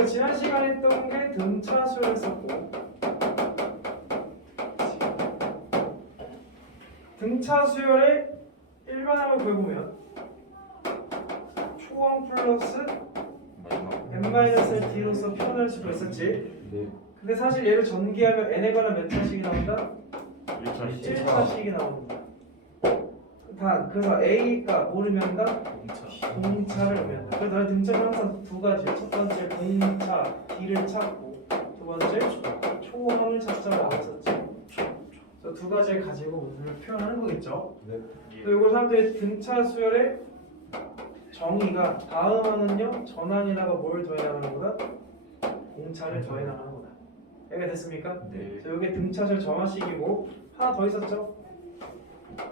우리가 지난 시간에 했던 게 등차 수열했었고, 등차 수열의 일반항을 구해보면 초항 플러스 n-을 d로서 표현할 수가 있었지. 네. 근데 사실 얘를 전개하면 n에 관한 몇 차식이 나온다? 1차씩 1차식이 나옵니다. 그래서 A가 모르면 다 공차를 의미한다. 그래서 너는 등차는 항상 두 가지야. 첫 번째 공차 D를 찾고, 두 번째 초항을 찾자고 했었지. 그래서 두 가지를 가지고 문제를 표현하는 거겠죠. 네. 그리고 이거 사람들의 등차 수열의 정의가 다음 항은요 전항에다가 뭘 더해 나가는 거다? 공차를 더해 나가는 거다. 이해가 됐습니까? 네. 자, 이게 등차 수열 정화식이고 하나 더 있었죠?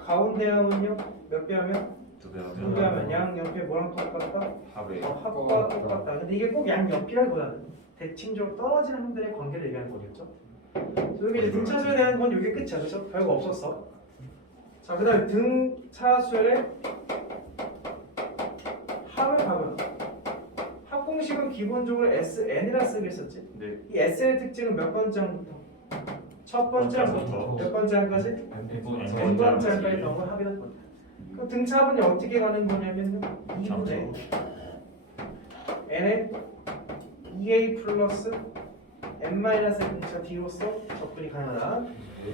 가운데 항은요 몇 배 하면? 두 배 하면 양 옆에 뭐랑 똑같다? 합의 합과 똑같다. 근데 이게 꼭 양 옆이라기보다는 대칭적으로 떨어지는 항들의 관계를 얘기하는 거겠죠. 여기 이제 등차 수열에 대한 건 이게 끝이야. 그렇죠? 별거 없었어. 자, 그다음에 등차 수열의 합을 가면 합공식은 기본적으로 SN이라 쓰고 있었지. 네. 이 SN의 특징은 몇 번째 항부터? 첫 번째 항부터 몇 번째 항까지? n 번째 항까지 나온 걸 합이라는 겁니다. 그럼 등차합은 어떻게 가는 거냐면요 2분의 n의 2a 플러스 n-의 등차 d로서 접근이 가능하다.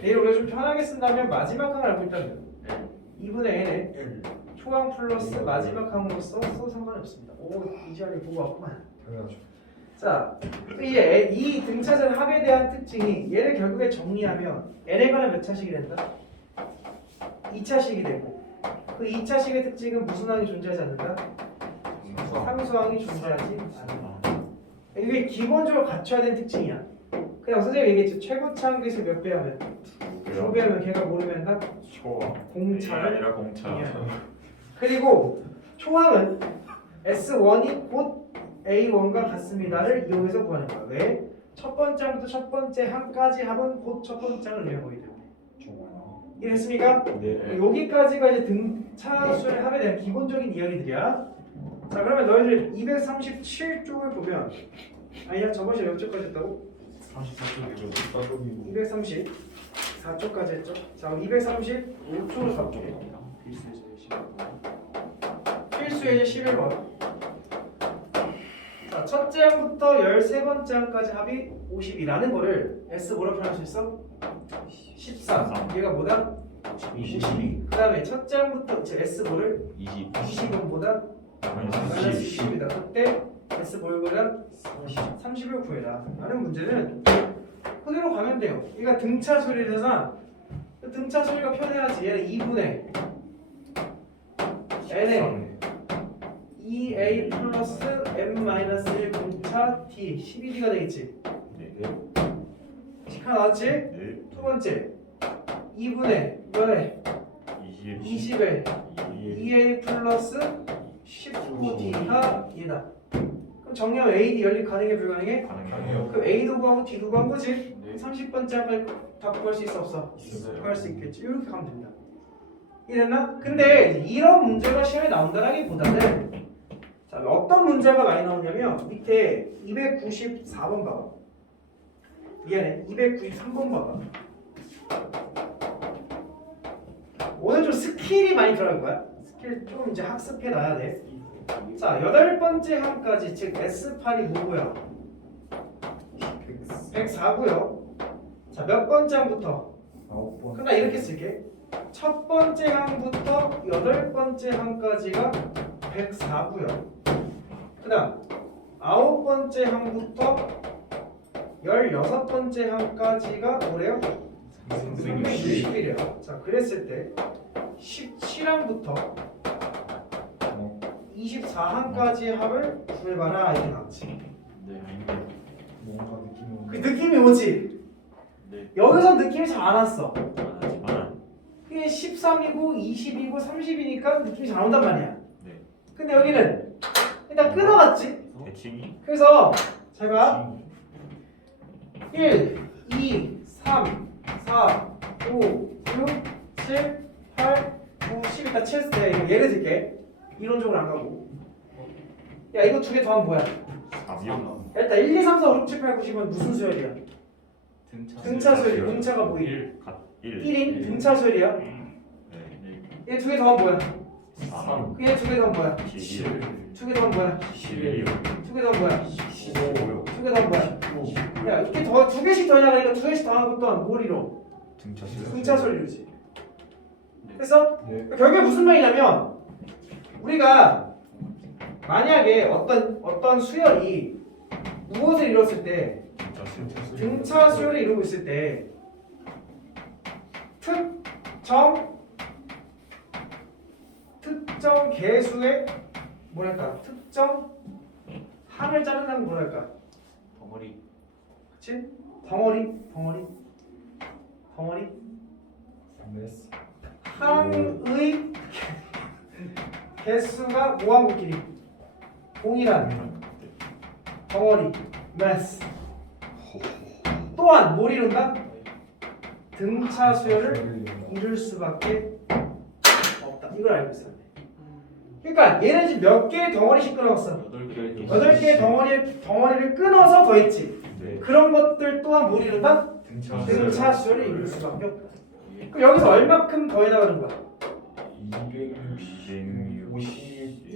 얘를 우리가 좀 편하게 쓴다면 마지막 항을 알고 있다면 2분의 n의 초항 플러스 마지막 항으로서 써도 상관이 없습니다. 오, 이 자리 보고 왔구만. 당연하죠. 자, 이 등차전 합에 대한 특징이 얘를 결국에 정리하면 n에 관한 몇 차식이 된다? 2차식이 되고 그 2차식의 특징은 무슨 항이 존재하지 않는다? 상수항이 존재하지 않는다. 이게 기본적으로 갖춰야 되는 특징이야. 그냥 선생님이 얘기했죠. 최고차 항에서 몇 배 하면? 2배 하면 걔가 모르면 다 공차를 아니라 공차. 그리고 초항은 S1이 곧 A1과 같습니다를 이용해서 구하는 거야. 왜? 첫 번째 항부터 첫 번째 항까지 합은 곧 첫 번째 항을 의미한 거기 때문에. 이해됐습니까? 네. 여기까지가 이제 등차 수열의 합에 대한 기본적인 이야기들이야. 자, 그러면 너희들 237쪽을 보면 아니야, 저번 시간에 몇 쪽까지 했다고? 34쪽이죠. 234쪽까지 했죠. 자, 235쪽을 가볼게. 필수 예제 11번. 자, 첫째 항부터 13번째 항까지 합이 50이라는 거를 S 뭐로 표현할 수 있어? 13. 얘가 뭐다? 22. 그 다음에 첫째 항부터 S 뭐를? 20은 뭐다? 마이너스 20이다. 그때 S 뭐를 30을 구해라. 라는 문제는 그대로 가면 돼요. 그러니까 등차 소리에서 등차 소리가 편해야지. 얘는 2분의 n에 2a 플러스 n-1 공차 d 12d가 되겠지. 하나 나왔지? 두 번째 2분의 몇에 20에 2a 플러스 19d가 얘다. 그럼 정리하면 a, d 연립 가능해 불가능해? 가능해요. 그럼 a도 구하고 d도 구한 거지? 네. 30번째 항을 다 구할 수 있어 없어? 구할 수 있겠지. 이렇게 가면 됩니다. 이해됐나? 근데 이런 문제가 시험에 나온다라기보다는 자, 어떤 문제가 많이 나오냐면 밑에 294번 봐봐. 미안해, 293번 봐봐. 오늘 좀 스킬이 많이 들어갈 거야. 스킬 좀 이제 학습해 놔야 돼. 자, 8번째 항까지 즉 S8이 뭐고요? 104고요. 자, 몇 번째 항부터? 9번. 그럼 나 이렇게 쓸게. 첫 번째 항부터 8번째 항까지가 104고요. 그 다음 9번째 항부터 16번째 항까지가 뭐래요? 360이래요. 자, 그랬을 때 17항부터 24항까지의 합을 구해봐라. 이게 나왔지. 네, 아닌데. 뭔가 느낌이 오는. 그 느낌이 오지? 네. 여기서 느낌이 잘 안 왔어. 하지만 이게 13이고 20이고 30이니까 느낌이 잘 온단 말이야. 네. 근데 여기는 일단 끊어갔지? 대칭이 그래서 잘 봐. 1, 2, 3, 4, 5, 6, 7, 8, 9, 10 일단 7. 이거 예를 들게. 이론적으로 안 가고. 야, 이거 두 개 더하면 뭐야? 4요. 일단 1, 2, 3, 4, 5, 6, 7, 8, 9, 10은 무슨 수열이야? 등차 수열이. 등차가 뭐 1? 1. 1인 등차 수열이야. 네. 얘 두 개 더하면 뭐야? 3. 얘 두 개 더하면 뭐야? 11. 두 개 더하면 뭐야? 11. 두 개 더하면 뭐야? 15. 두 개 더하면 뭐야? 야 이렇게 두 개씩 더 해나가니까 두 개씩 더하는 것 또한 뭘 이뤄? 등차 등차 수열 이루지. 됐어? 네. 결국에 무슨 말이냐면 우리가 만약에 어떤 수열이 무엇을 이뤘을 때 등차 수열을 이루고 있을 때 특정 개수의 뭐랄까 특정 항을 자른다는 뭐랄까 덩어리. 그치? 덩어리 메스 항의 개수가 모함끼리 동일한 덩어리 mass 또한 뭘 이룬다? 등차 수열을 이룰 수밖에 없다. 이걸 알고 있어야 돼. 그러니까 얘는 지금 몇 개의 덩어리씩 끊어왔어? 8개의 덩어리를 끊어서 더했지. 네. 그런 것들 또한 뭘 이룬다? 등차 수열을 이룰 수밖에 없다. 그럼 여기서 얼마큼 더해 나가는 거야?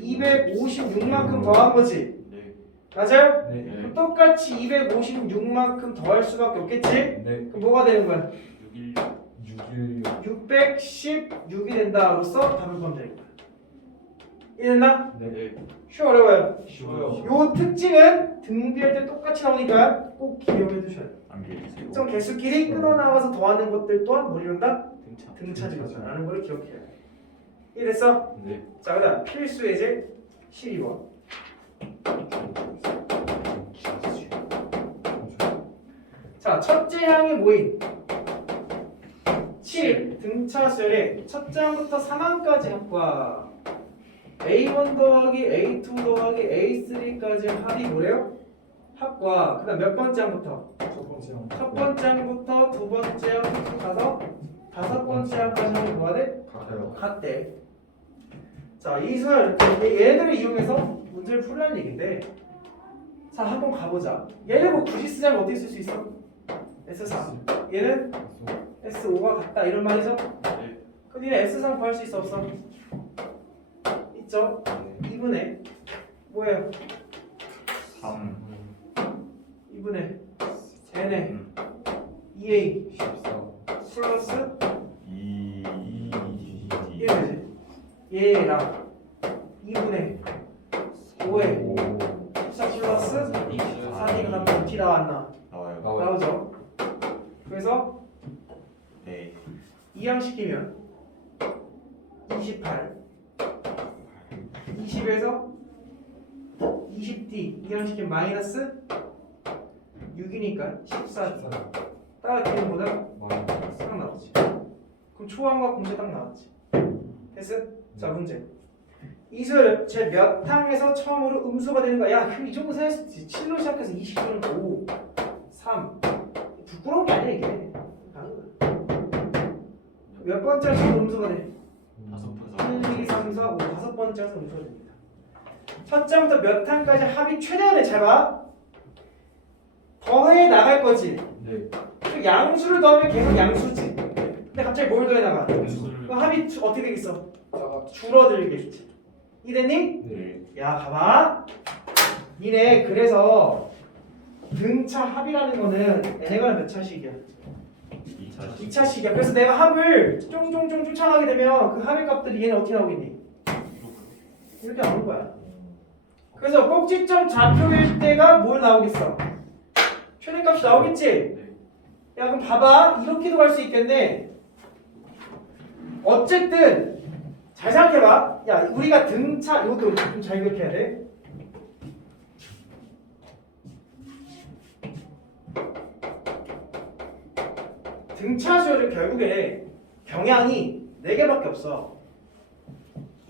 256만큼 더한 거지. 네. 맞아요? 네. 그럼 똑같이 256만큼 더할 수밖에 없겠지? 네. 그럼 뭐가 되는 거야? 616 616이 된다로서 답을 보면 되는 거야. 이해됐나? 네. 쉬워 어려워요? 쉬워요. 요 특징은 등비할 때 똑같이 나오니까 꼭 기억해 두셔야 돼요. 특정 개수끼리 끊어나가서 더하는 것들 또한 뭘 이룬다? 등차지간다 라는 걸 기억해야 돼. 이해됐어? 네. 자, 그 다음 필수 예제 12번. 자, 첫째 항이 모인 7 등차 수열의 첫 장부터 3항까지 합과 A1 더하기 A2 더하기 A3까지 합이 뭐래요? 합과 그 다음 몇 번째 항부터? 첫 번째 항부터 두 번째 항부터 가서 다섯 번째 항까지 합이 뭐가 돼? 같아요. 같대. 자, 이 수열 얘들을 이용해서 문제를 풀라는 얘기인데 자, 한번 가보자. 얘를 뭐 굳이 쓰자면 어떻게 쓸 수 있어? S4 얘는 S5가 같다 이런 말이죠? 네. 그럼 니네 S3 구할 수 있어 없어? 있죠? 2분의 뭐예요? 3. 2분의 n의 2a 14 플러스 2. 1이지 얘랑 2분의 5에 14 플러스 4D가 답이 어떻게 나왔나? 나와요. 나오죠? 그래서 네. 2항 시키면 28 20에서 20D 2항 시키면 마이너스 6이니까 14 따라 기름보다 딱 나오지. 그럼 초항과 공제 딱 나왔지. 됐어? 자 문제. 이 수열은 제 몇 항에서 처음으로 음수가 되는 거야. 야 그럼 이 정도 생각할 수 있지. 7로 시작해서 20은 5 3 부끄러운 게 아니야 이게. 몇 번째 처음 음수가 돼? 1, 2, 3, 4, 5 다섯 번째에서 음수가 됩니다. 첫 장부터 몇 항까지 합이 최대한을 잘 봐. 더해 나갈 거지. 네. 그 양수를 더하면 계속 양수지. 근데 갑자기 뭘 더해 나가? 그 합이 어떻게 되겠어? 줄어들겠지. 이랬니? 네. 야 봐봐. 니네 그래서 등차 합이라는 거는 n가 몇 차식이야? 2차식이야. 그래서 내가 합을 쫑쫑쫑 쫓아가게 되면 그 합의 값들이 얘는 어떻게 나오겠니? 이렇게 나오는 거야. 그래서 꼭지점 좌표일 때가 뭘 나오겠어? 최대값이 나오겠지? 야 그럼 봐봐. 이렇게도 갈 수 있겠네. 어쨌든 잘 생각해봐. 야 우리가 등차 이것도 좀 잘 기억해야 돼. 등차 수열은 결국에 경향이 4개밖에 없어.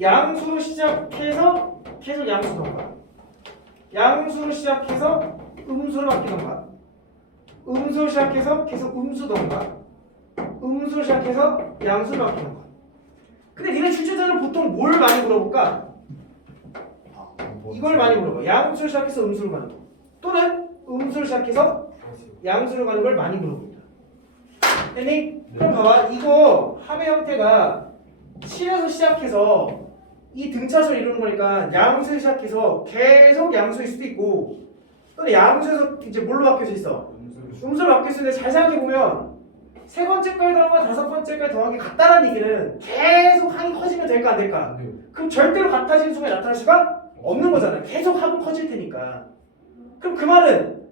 양수로 시작해서 계속 양수 넘어가. 양수로 시작해서 음수로 바뀌던가. 음수로 시작해서 계속 음수 넘어가. 음수로 시작해서 양수로 바뀌던가. 근데 니네 출제자는 보통 뭘 많이 물어볼까? 이걸 많이 물어봐. 양수로 시작해서 음수로 가는 거. 또는 음수로 시작해서 양수로 가는 걸 많이 물어봅니다. 됐니? 그럼 봐봐. 이거 합의 형태가 7에서 시작해서 이 등차수를 이루는 거니까 양수에서 시작해서 계속 양수일 수도 있고 또는 양수에서 이제 뭘로 바뀔 수 있어? 음수로 바뀔 수 있는데 잘 생각해보면 세 번째까지 더한 건 다섯 번째까지 더한 게 같다는 얘기는 계속 합이 커지면 될까 안 될까? 그럼 절대로 같아지는 순간에 나타날 수가 없는 거잖아. 계속 합은 커질 테니까. 그럼 그 말은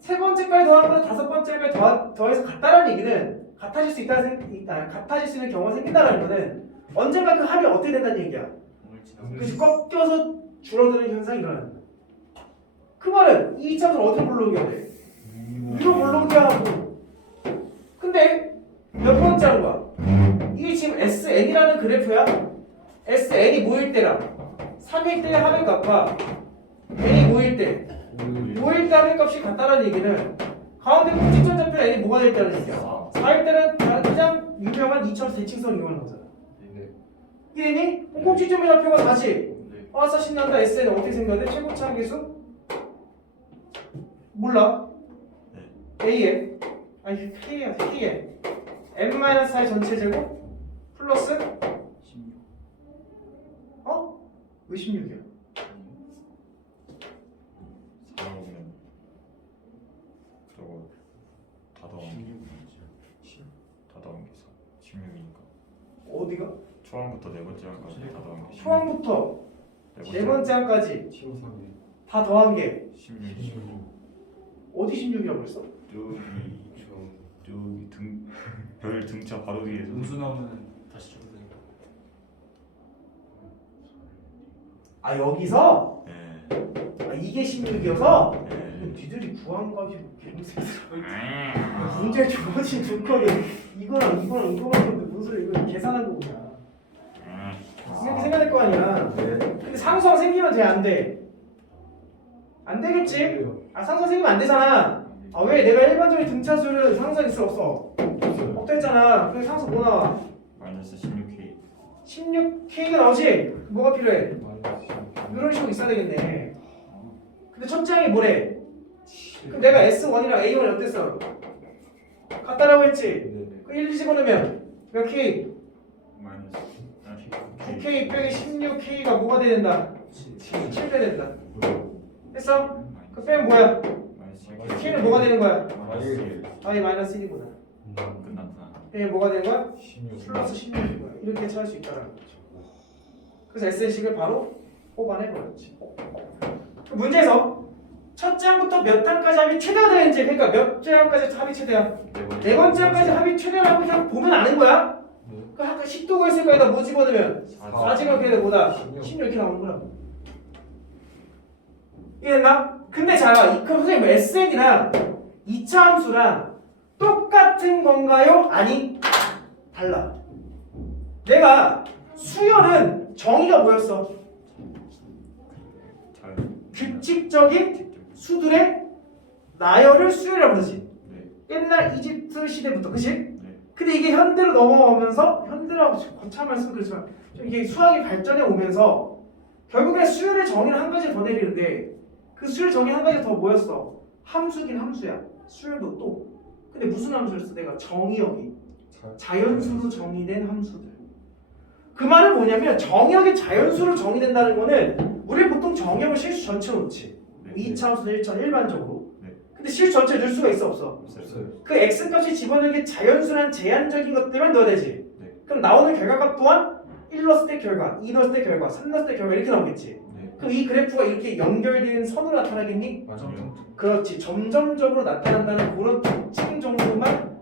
세 번째까지 더한 거는 다섯 번째까지 더해서 같다는 얘기는 같아질 수 같아질 수 있는 경우가 생긴다는 거는 언젠가 그 합이 어떻게 된다는 얘기야. 그래서 꺾여서 줄어드는 현상이 일어나는 거야. 그 말은 이 이차수를 어디로 불러오게 돼? 위로 불러오게 하고. 근데 몇 번째 하는 거야? 이게 지금 SN이라는 그래프야. SN이 모일 때랑 3일 때의 합의 값과 N이 모일 때 합의 값이 같다는 얘기는 가운데 꼭지점 좌표 N이 뭐가 될 때라는 얘기야. 4일 때는 가장 유명한 2차수 대칭성 이용하는 거잖아. 이해니? 꼭지점의 좌표가 40. 아싸 신난다. SN은 어떻게 생겼는데? 최고차 함계수? 몰라. A에 아니 K에 K에 n-4의 전체 제곱 플러스 16. 어? 왜 16이야? 4오면 저거 다 더한 다 더한 게 16이니까 어디가? 초항부터 네 번째 항까지 다 더한 게 16. 초항부터 네 번째 항까지 다 더한 게 16. 어디 16이라고 했어? 여기 별 등차 바로 뒤에서 음수 나오면 다시 쳐도 되니까. 아 여기서? 네. 아 이게 16이어서? 네. 니들이 구한 값이 개무새들아. 문제 주어진 조건이 이거랑 이거만 했는데 무슨 소리 이거 계산한 거구나. 이렇게 생각할 거 아니야. 근데 상수가 생기면 돼 안 돼? 안 되겠지? 아 상수가 생기면 안 되잖아. 아 왜? 내가 일반적인 등차수를 상수가 있어 없어? 없다 했잖아. 그래서 상수 뭐 나와? 마이너스 16K 16K가 나오지? 뭐가 필요해? 이런 식으로 있어야 되겠네. 근데 첫째 항이 뭐래? 그럼 내가 S1이랑 A1이 어땠어? 같다라고 했지? 그 1, 2 집어넣으면 몇 K? 마이너스 9K 빼기 16K가 뭐가 돼야 된다? 7배 된다. 됐어? 그 빼면 뭐야? 마이너스 K는 뭐가 되는 거야? 마이너스 I 마이너스 1이구나. 끝났다. 빼면 뭐가 되는 거야? 플러스 16인 거야. 이렇게 찾을 수 있다는 거죠. 그래서 SN식을 바로 뽑아내버렸지. 그 문제에서 첫째 항부터 몇 항까지 합이 최대가 되는지, 그러니까 몇 항까지 합이 최대야? 네 번째 항까지 합이 최대라고 그냥 보면 아는 거야. 그 아까 10도가 있을 거에다 뭐 집어넣으면 4지가 그게 뭐다? 16 이렇게 나오는 거야. 이해됐나? 근데 자, 그럼 선생님 SN이랑 2차 함수랑 똑같은 건가요? 아니, 달라. 내가 수열은 정의가 뭐였어? 규칙적인 수들의 나열을 수열이라고 그러지. 옛날 이집트 시대부터, 그치? 근데 이게 현대로 넘어오면서, 현대라고 거창한 말씀은 그렇지만 좀 이게 수학이 발전해 오면서 결국에 수열의 정의를 한 가지 더 내리는데 그 수열 정의 한 가지 더 뭐였어? 함수긴 함수야. 수열도 또. 근데 무슨 함수였어? 내가 정의역이 자연수로 정의된 함수들. 그 말은 뭐냐면 정의역이 자연수로 정의된다는 거는 우리 보통 정의역을 실수 전체 놓지. 2차 함수는 1차 일반적으로. 근데 실수 전체 넣을 수가 있어 없어? 그 x값이 집어넣는 게 자연수란 제한적인 것들만 넣어야 되지. 그럼 나오는 결과값 또한 1 넣었을 때 결과, 2 넣었을 때 결과, 3 넣었을 때 결과 이렇게 나오겠지. 그럼 이 그래프가 이렇게 연결된 선으로 나타나겠니? 그렇지. 점점적으로 나타난다는 그런 특징 정도만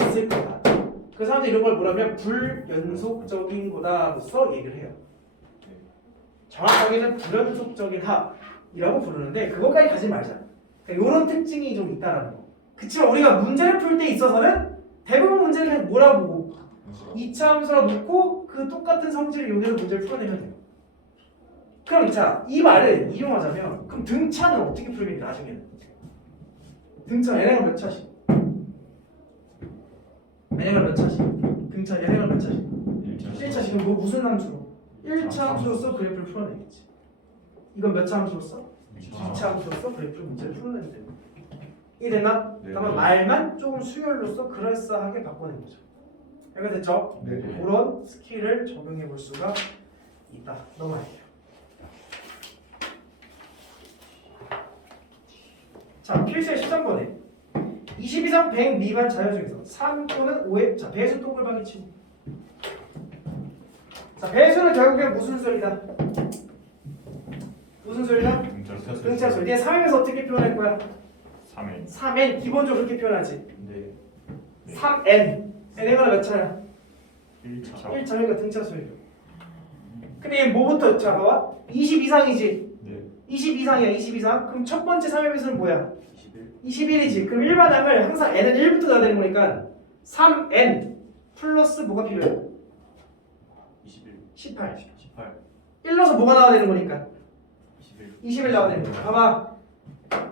있을 거다. 그 사람들이 이런 걸 뭐라면 불연속적인 거다로서 얘기를 해요. 정확하게는 불연속적인 합이라고 부르는데 그것까지 가지 말자. 그러니까 이런 특징이 좀 있다라는 거. 그치만 우리가 문제를 풀 때 있어서는 대부분 문제를 그냥 몰아보고 2차 함수라 놓고 그 똑같은 성질을 이용해서 문제를 풀어내면 돼요. 그럼 자, 이 말을 이용하자면 그럼 등차는 어떻게 풀겠니 나중에는? 등차 n행은 몇 차씩? n행은 몇 차씩? 등차 n행은 몇 차씩? 1차씩. 그럼 뭐 무슨 함수로? 1차 함수로서 그래프를 풀어내겠지. 이건 몇 차 함수로서? 2차 함수로서 그래프를 문제를 풀어내면 돼요. 이해됐나? 네. 다만 말만 조금 수열로서 그럴싸하게 바꿔낸 거죠. 이해가 됐죠? 네. 그런 스킬을 적용해 볼 수가 있다. 넘어갈게요. 자, 필수의 13번에 20 이상 100 미만 자유 중에서 3 또는 5의 자 배수 동글방이 치고. 자, 배수는 결국엔 무슨 소리다? 무슨 소리다? 등차 소리. 얘 3M에서 어떻게 표현할 거야? 3회 3N 기본적으로 그렇게 표현하지. 네 3N N가 몇 차야? 1차 1차니까 등차 소리죠. 근데 얘 뭐부터 자 봐봐. 20 이상이지. 네 20 이상이야. 20 이상. 그럼 첫 번째 3의 배수는 뭐야? 21 21이지. 그럼 일반항을 항상 n은 1부터 나야 되는 거니까 3n 플러스 뭐가 필요해? 21 18. 18 1 넣어서 뭐가 나와야 되는 거니까? 21 21 나와야 되는 거야. 봐봐.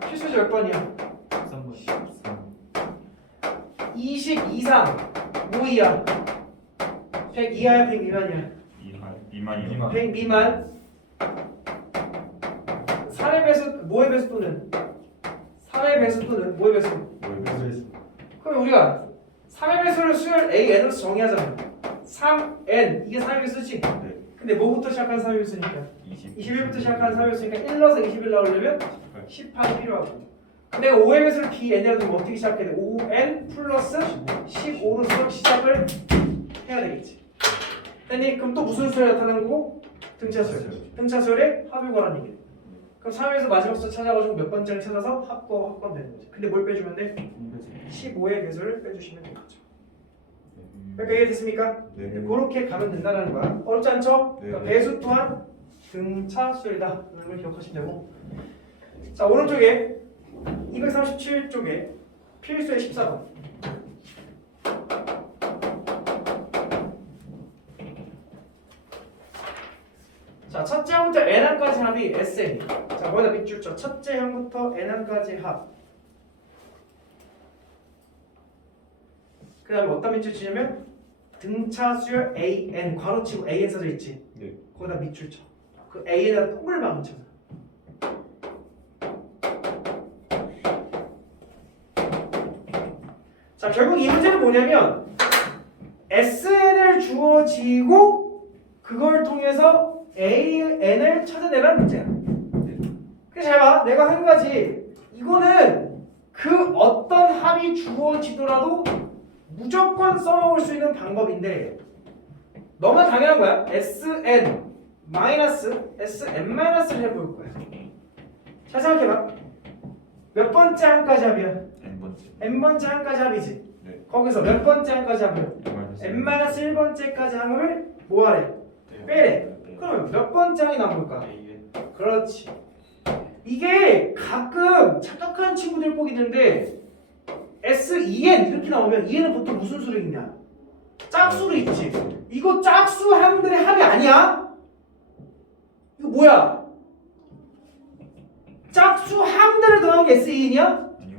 필수지 몇 번이야? 13번 13 20 이상 5 이하 100 이하야 100 미만이야? 2만이요 100 미만 3의 배수 뭐의 배수 또는 3의 배수 또는 뭐의 배수? 그럼 우리가 3의 배수를 수열 a n으로 정의하자면 3n 이게 3의 배수지? 네 근데 뭐부터 시작한 3의 배수니까? 20 21부터 시작한 3의 배수니까 1 넣어서 21 나오려면 18이 필요하고 근데 5의 배수를 bn이라도 두면 어떻게 시작해야 돼? 5n 플러스 15로서 시작을 해야 되겠지. 됐니? 그럼 또 무슨 수열이 나타나는 거고? 등차수열. 등차수열의 합유과라는 얘기야. 그럼 3에서 마지막 수 찾아가지고 몇 번째를 찾아서 합권 되는 거지. 근데 뭘 빼주면 돼? 15의 배수를 빼주시면 되는 거죠. 그러니까 이해됐습니까? 네. 그렇게 가면 된다는 거야. 어렵지 않죠? 네. 그러니까 배수 또한 등차수열이다 라는 걸 기억하시면 되고 자 오른쪽에 237쪽에 필수의 14번 자 첫째 항부터 n항까지 합이 Sn 자 거기다 밑줄 쳐 첫째 항부터 n항까지 합 그 다음에 어떤 밑줄 치냐면 등차수열 AN 괄호치고 AN 써져 있지 네. 거기다 밑줄 쳐 그 A에다 동글방울 쳐 자 결국 이 문제는 뭐냐면 SN을 주어지고 그걸 통해서 AN을 찾아내라는 문제야. 그래서 잘 봐. 내가 한 가지 이거는 그 어떤 합이 주어지더라도 무조건 써먹을 수 있는 방법인데 너무나 당연한 거야. SN 마이너스 SN-를 해볼 거야. 잘 생각해봐. 몇 번째 항까지 합이야? N번째 n번째 항까지 합이지. 네. 거기서 몇 번째 항까지 합을? n-1번째까지 항을 뭐하래? 빼래. 그러면 몇 번째 항이 남을까? 그렇지. 이게 가끔 착각하는 친구들 꼭 있는데 S2n 이렇게 나오면 2n은 보통 무슨 수로 있냐? 짝수로 있지. 이거 짝수 항들의 합이 아니야? 이거 뭐야? 짝수 항들을 더한 게 S2n이야? 아니요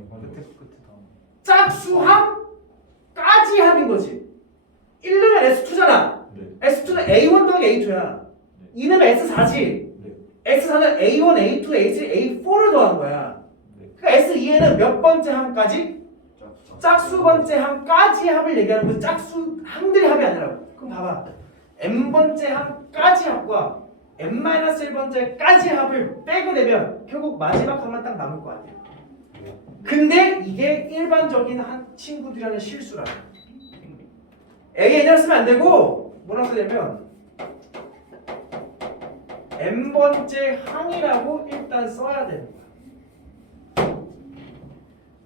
짝수항까지 합인 거지. 1는 S2잖아. 네. S2는 A1 더하기 A2야. 2는 S4지. 네. S4는 A1, A2, A3, A4를 더한 거야. 네. 그러니까 S2에는 몇 번째 항까지? 짝수 번째 항까지 합을 얘기하는 거지. 짝수 항들의 합이 아니라고. 그럼 봐봐. N번째 항까지 합과 N-1번째까지 합을 빼게 되면 결국 마지막 항만 딱 남을 거 아니야. 근데 이게 일반적인 한 친구들이 하는 실수라. N을 쓰면 안 되고 뭐라고 쓰냐면 N번째 항이라고 일단 써야 되는 거야.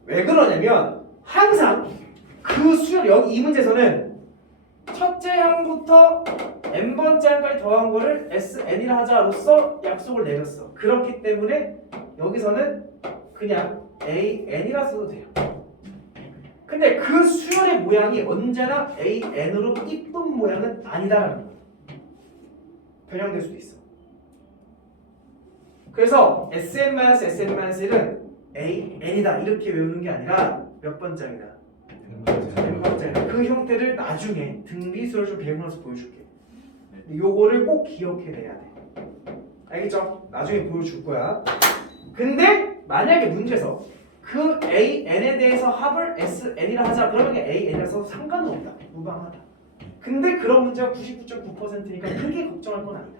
왜 그러냐면 항상 그 수열 여기 이 문제에서는 첫째 항부터 n번째 항까지 더한 거를 SN이라 하자로서 약속을 내렸어. 그렇기 때문에 여기서는 그냥 AN이라 써도 돼요. 근데 그 수열의 모양이 언제나 AN으로 이쁜 모양은 아니다라는 거야. 변형될 수도 있어. 그래서 SN-SN-1은 AN이다 이렇게 외우는 게 아니라 몇 번째 항이다? 그 형태를 나중에 등비수를 좀 배우면서 보여줄게. 요거를 꼭 기억해내야 돼. 알겠죠? 나중에 보여줄 거야. 근데 만약에 문제에서 그 AN에 대해서 합을 SN이라 하자. 그러면 AN이라 써도 상관은 없다. 무방하다. 근데 그런 문제가 99.9%니까 크게 걱정할 건 아니다.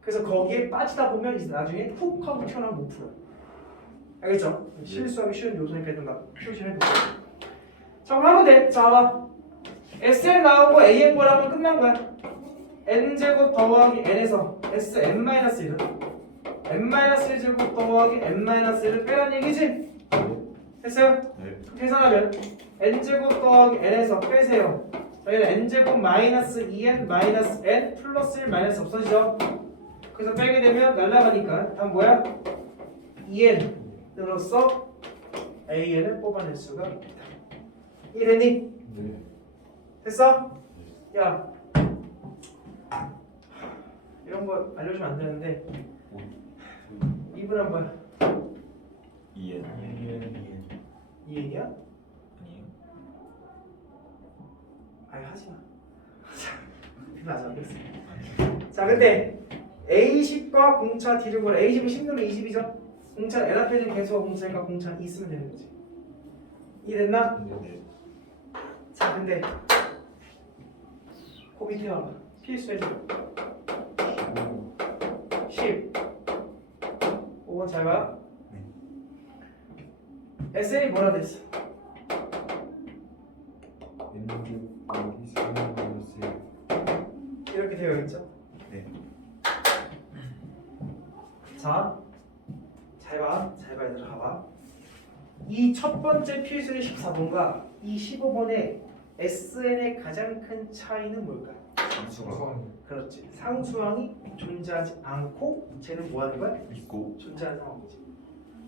그래서 거기에 빠지다 보면 이제 나중에 훅 하고 튀어나오면 못 풀어요. 알겠죠? 실수하기 쉬운 요소니까 일단 나 표시해볼게요. 자, 그럼 하면 돼. 자, 봐봐. SN 나오고 AN 구하면 끝난 거야. n제곱 더하기 n에서 Sn-1은 n-1제곱 더하기 n-1을 빼란 얘기지? 됐어요? 네. 계산하면 n제곱 더하기 n에서 빼세요. 저희는 n제곱 마이너스 2n 마이너스 n 플러스 1 마이너스 없어지죠? 그래서 빼게 되면 날라가니까 답 뭐야? 2n으로서 an을 뽑아낼 수가 있다. 이해됐니? 네. 됐어? 야, 이런 거 알려주면 안 되는데 2분한 뭐야? 2N. 2n이야? 아니에요? 아니 하지 마. 맞아, 알겠어. 자, 근데 A10과 공차 D를 구하라. A10은 10누르 20이죠? 공차 N 앞에 있는 개수와 공차니까 공차 2 쓰면 되는 거지. 이해됐나? 네. 자, 근데 그 밑에 와봐. 필수해줘. 10 5번 잘 봐. SN이 뭐라 됐어? 이렇게 되어 있죠? 네. 자, 잘 봐. 잘 봐, 얘들아. 봐봐. 이 첫 번째 필수의 14번과 이 15번의 SN의 가장 큰 차이는 뭘까? 상수가 그렇지. 상수항이 존재하지 않고 쟤는 뭐 하는 거야? 있고 존재하는 상황이지.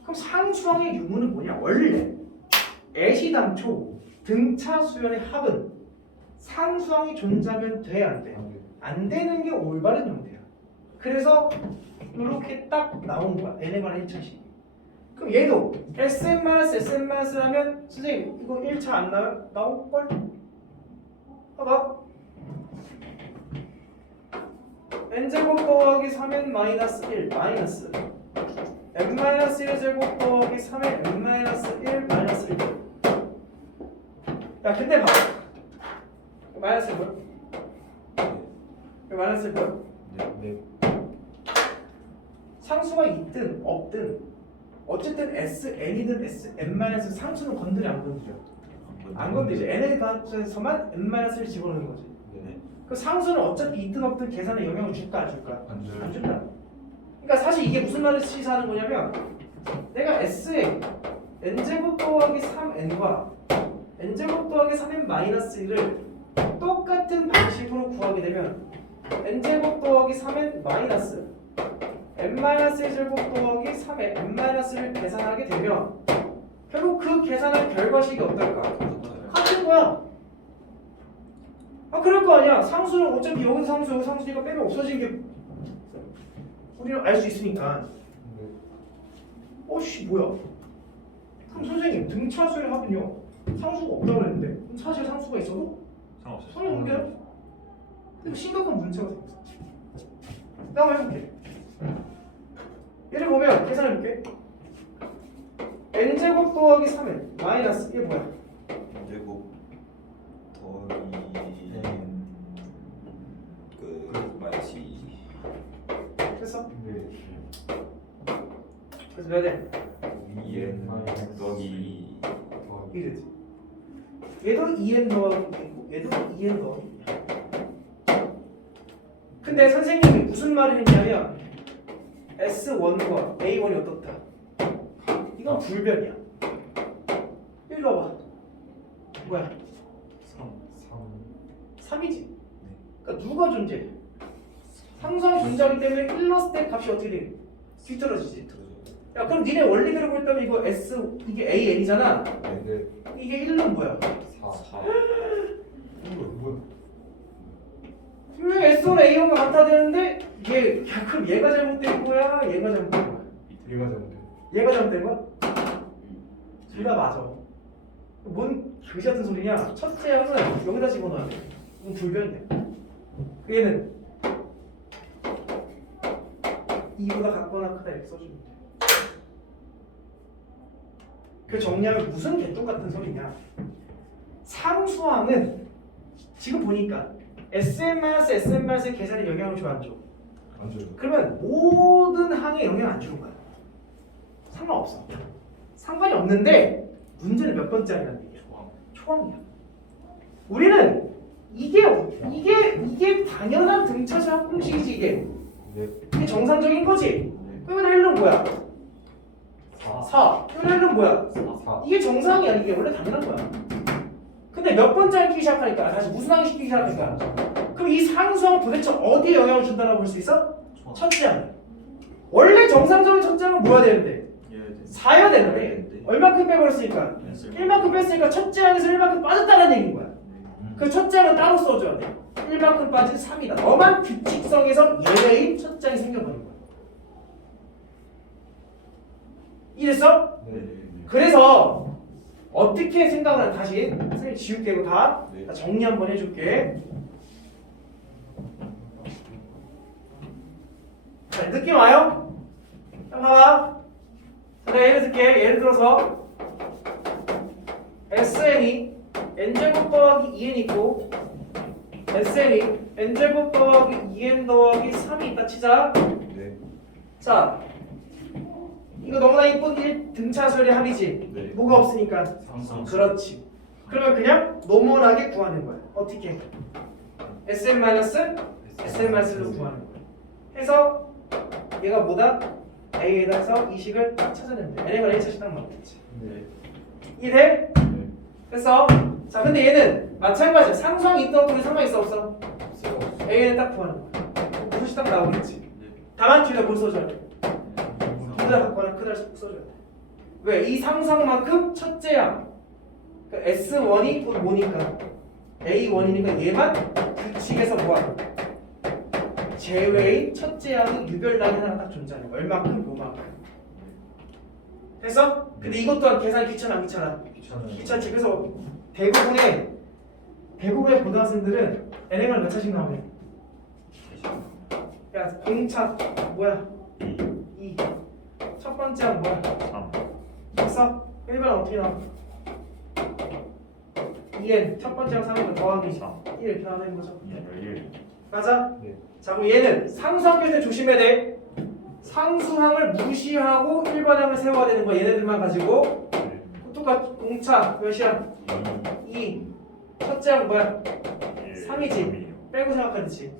그럼 상수항의 유무는 뭐냐? 원래 애시당초 등차 수열의 합은 상수항이 존재하면 돼, 안 돼? 안 되는 게 올바른 형태야. 그래서 이렇게 딱 나온 거야. n에 관한 1차식. 그럼 얘도 Sn-Sn-라면 선생님 이거 1차 안 나와요? 나올걸? 봐봐. n제곱 더하기 3n 마이너스 1 마이너스 n-1의 제곱 더하기 3n n-1 마이너스 1. 야, 근데 봐봐. 마이너스 뭐야? 마이너스 뭐야? 네. 상수가 있든 없든 어쨌든 SN이든 SN- 상수는 건드려 안 건드려? 안 건드리지. n에 관해서만 n-를 집어넣는 거지. 네. 그 상수는 어차피 있든 없든 계산에 영향을 줄까 안 줄까? 안 줘요. 안 준다. 그러니까 사실 이게 무슨 말을 시사하는 거냐면 내가 S에 n제곱 더하기 3n과 n제곱 더하기 3n 마이너스 1을 똑같은 방식으로 구하게 되면 n제곱 더하기 3n 마이너스 n-1 제곱 더하기 3n n-를 계산하게 되면 결국 그 계산한 결과식이 어떨까? 같은 거야. 아, 그럴 거 아니야. 상수는 어차피 여기 상수 여기 상수니까 빼면 없어진 게 우리는 알 수 있으니까. 어씨 뭐야? 그럼 선생님 등차수의 합은요 상수가 없다고 했는데 그럼 사실 상수가 있어도 상관없어요. 상관없게 근데 심각한 문제가 생겼어. 나 한번 해볼게. 얘를 보면 계산해볼게. n제곱 더하기 3n 마이너스 이게 뭐야? 제곱 더하기 그 마이너스 2. 됐어? 네. 그래서 몇 엔? 2N 더하기 이래지. 얘도 2n 더하기 2고 얘도 2n 더하기 2야. 근데 선생님이 무슨 말을 했냐면 S1과 A1이 어떻다? 이건 불변이야. 여기 봐봐. 뭐야? 3이지. 그러니까 누가 존재해? 상수항이 존재하기 때문에 1러 스택 값이 어떻게 돼? 뒤떨어지지. 야, 그럼 니네 원리대로 볼 때면 이거 S 이게 AN이잖아. 네. 이게 1은 뭐야? 4. 뭐야? 분명히 S1과 A1과 같아야 되는데 야, 그럼 얘가 잘못된 거야? 얘가 잘못된 거야? 얘가 잘못해. 얘가 잘못된 거야? 둘 다 맞아. 뭔 그지 같은 소리냐? 첫째 항은 여기다 집어넣어야 돼. 이건 불변이야. 그 얘는 2보다 같거나 크다 이렇게 써주면 돼. 그 정리하면 무슨 개똥 같은 소리냐? 상수항은 지금 보니까 SM-SM-의 계산에 영향을 줘 안 줘? 안 줘요. 그러면 모든 항에 영향 안 주는 거야. 상관없어. 상관이 없는데 문제는 몇 번째라는 얘기야? 초항이야. 우리는 이게 당연한 등차수 합공식이지 이게. 네. 이게 정상적인 거지. 그러면 1은 뭐야? 4. 4. 그러면 1은 뭐야? 4. 이게 정상이야. 이게 원래 당연한 거야. 근데 몇 번째 끼기 시작하니까 다시 무슨 항이 시키기 시작하니까 그럼 이 상수항 도대체 어디에 영향을 준다라고 볼 수 있어? 첫째 항. 원래 정상적인 첫째 항은 뭐야 되는데? 4야 되는데 얼마큼 빼버렸으니까? 1만큼 뺐으니까 첫째 항에서 1만큼 빠졌다는 얘기인 거야. 그 첫째 항은 따로 써줘야 돼. 1만큼 빠진 3이다. 너만 규칙성에서 예외인 첫째 항이 생겨버린 거야. 이랬어? 네. 그래서 어떻게 생각을 다시 선생님 지울게 이거 다 네. 나 정리 한번 해줄게. 자, 느낌 와요? 자, 봐봐. 자, 내가 예를 들게. 예를 들어서 SN이 n제곱 더하기 2n 있고 SN이 n제곱 더하기 2n 더하기 3이 있다 치자. 네. 자, 이거 너무나 이쁜 등차수열의 합이지. 네. 뭐가 없으니까. 그렇지. 그러면 그냥 노멀하게 구하는 거야. 어떻게? SM-SM-로 구하는 거야. 해서 얘가 뭐다? A에다서 이식을 딱 찾아내면 돼. N을 A차씩 딱 맞겠지. 네. 이해돼? 됐어? 자, 근데 얘는 마찬가지야. 상수항이 있던 거에 상관이 있어 없어? A는 딱 구하는 거야. 무슨 시딱 나오겠지. 다만 뒤에다 뭘 써줘야 돼? 크다 갖거나 크다를 써줘야 돼. 왜? 이 상수항만큼 첫째야. 그러니까 S1이 곧 뭐니까? A1이니까 얘만 규칙에서 뭐야? 제외인 첫째 항이 유별나게 하나 딱 존재하는 거야. 얼마큼? 요만큼. 됐어? 근데 이것 또한 계산이 귀찮아 안 귀찮아? 귀찮지. 그래서 대부분의 고등학생들은 NMR 몇 차씩 나오냐? 야 공차 뭐야? 2. 첫 번째 항 뭐야? 됐어? 1번 어떻게 나와? 2n 첫 번째 항 3이면 더하기 1 이렇게 나오는 거죠. 맞아? 네. 자 그럼 얘는 상수항 뺄 때 조심해야 돼. 상수항을 무시하고 1번 항을 세워야 되는 거야. 얘네들만 가지고 똑같이 공차 몇이야? 2 첫째 항 뭐야? 3이지 빼고 생각하듯이.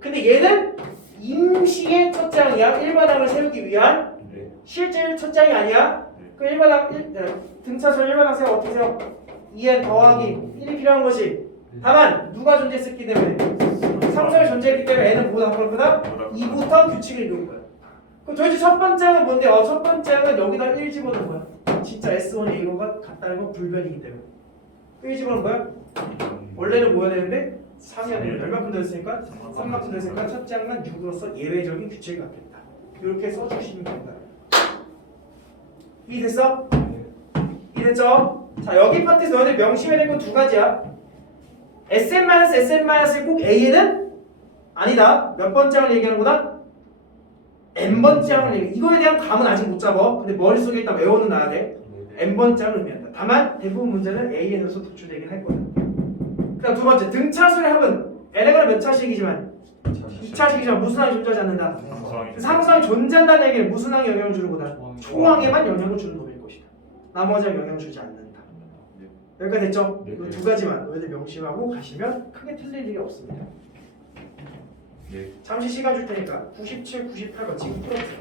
근데 얘는 임시의 첫째 항이야. 1번 항을 세우기 위한 실제 첫째 항이 아니야. 그 1번 항 등차수 1번 항 세워 어떻게 세워? 2n 더하기 1이 필요한 것이. 다만 누가 존재했기 때문에 상수항이 존재했기 때문에 n은 뭐다 그렇구나. 2부터 규칙을 읽은 거야. 그럼 도대체 첫 번째 항은 뭔데? 첫 번째 항은 여기다 1 집어넣은 거야. 진짜 S1 A가 같다는 건 불변이기 때문에 1 집어넣은 거야. 원래는 뭐야 되는데 3이야 되는데 얼마큼 더했으니까 3만큼 더했으니까 첫째 항만 6으로서 예외적인 규칙을 갖겠다. 이렇게 써주시면 된다. 이해됐어? 이해됐죠? 자 여기 파트에서 너희들 명심해야 될 건 두 가지야. SM-SM-을 꼭 A는 아니다. 몇 번째 항을 얘기하는 거다? N번째 항을 얘기해. 이거에 대한 감은 아직 못 잡아. 근데 머릿속에 일단 외워는 놔야 돼. N번째 항을 의미한다. 다만 대부분 문제는 AN으로서 도출되긴 할 거야. 그 다음 두 번째 등차수의 합은 N에가 몇 차식이지만 2차식이지만 무슨 항이 존재하지 않는다. 상수항이 존재한다는 얘기는 무슨 항에 영향을 주는 거다? 초항에만 영향을 주는 놈일 것이다. 나머지는 영향을 주지 않는다. 여기까지 됐죠? 네. 이 두 가지만 너희들 명심하고 가시면 크게 틀릴 일이 없습니다. 네. 잠시 시간 줄 테니까 97, 98번 지금 풀어주세요.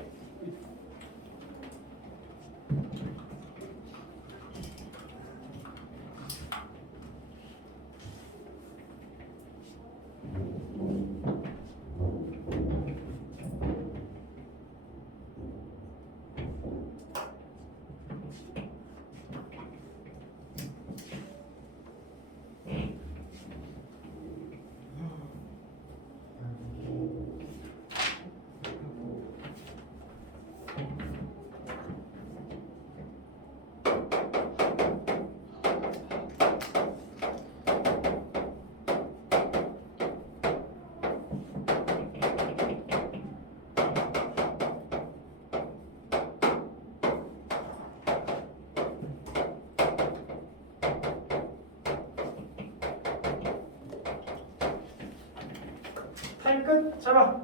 타임 끝. 잡아.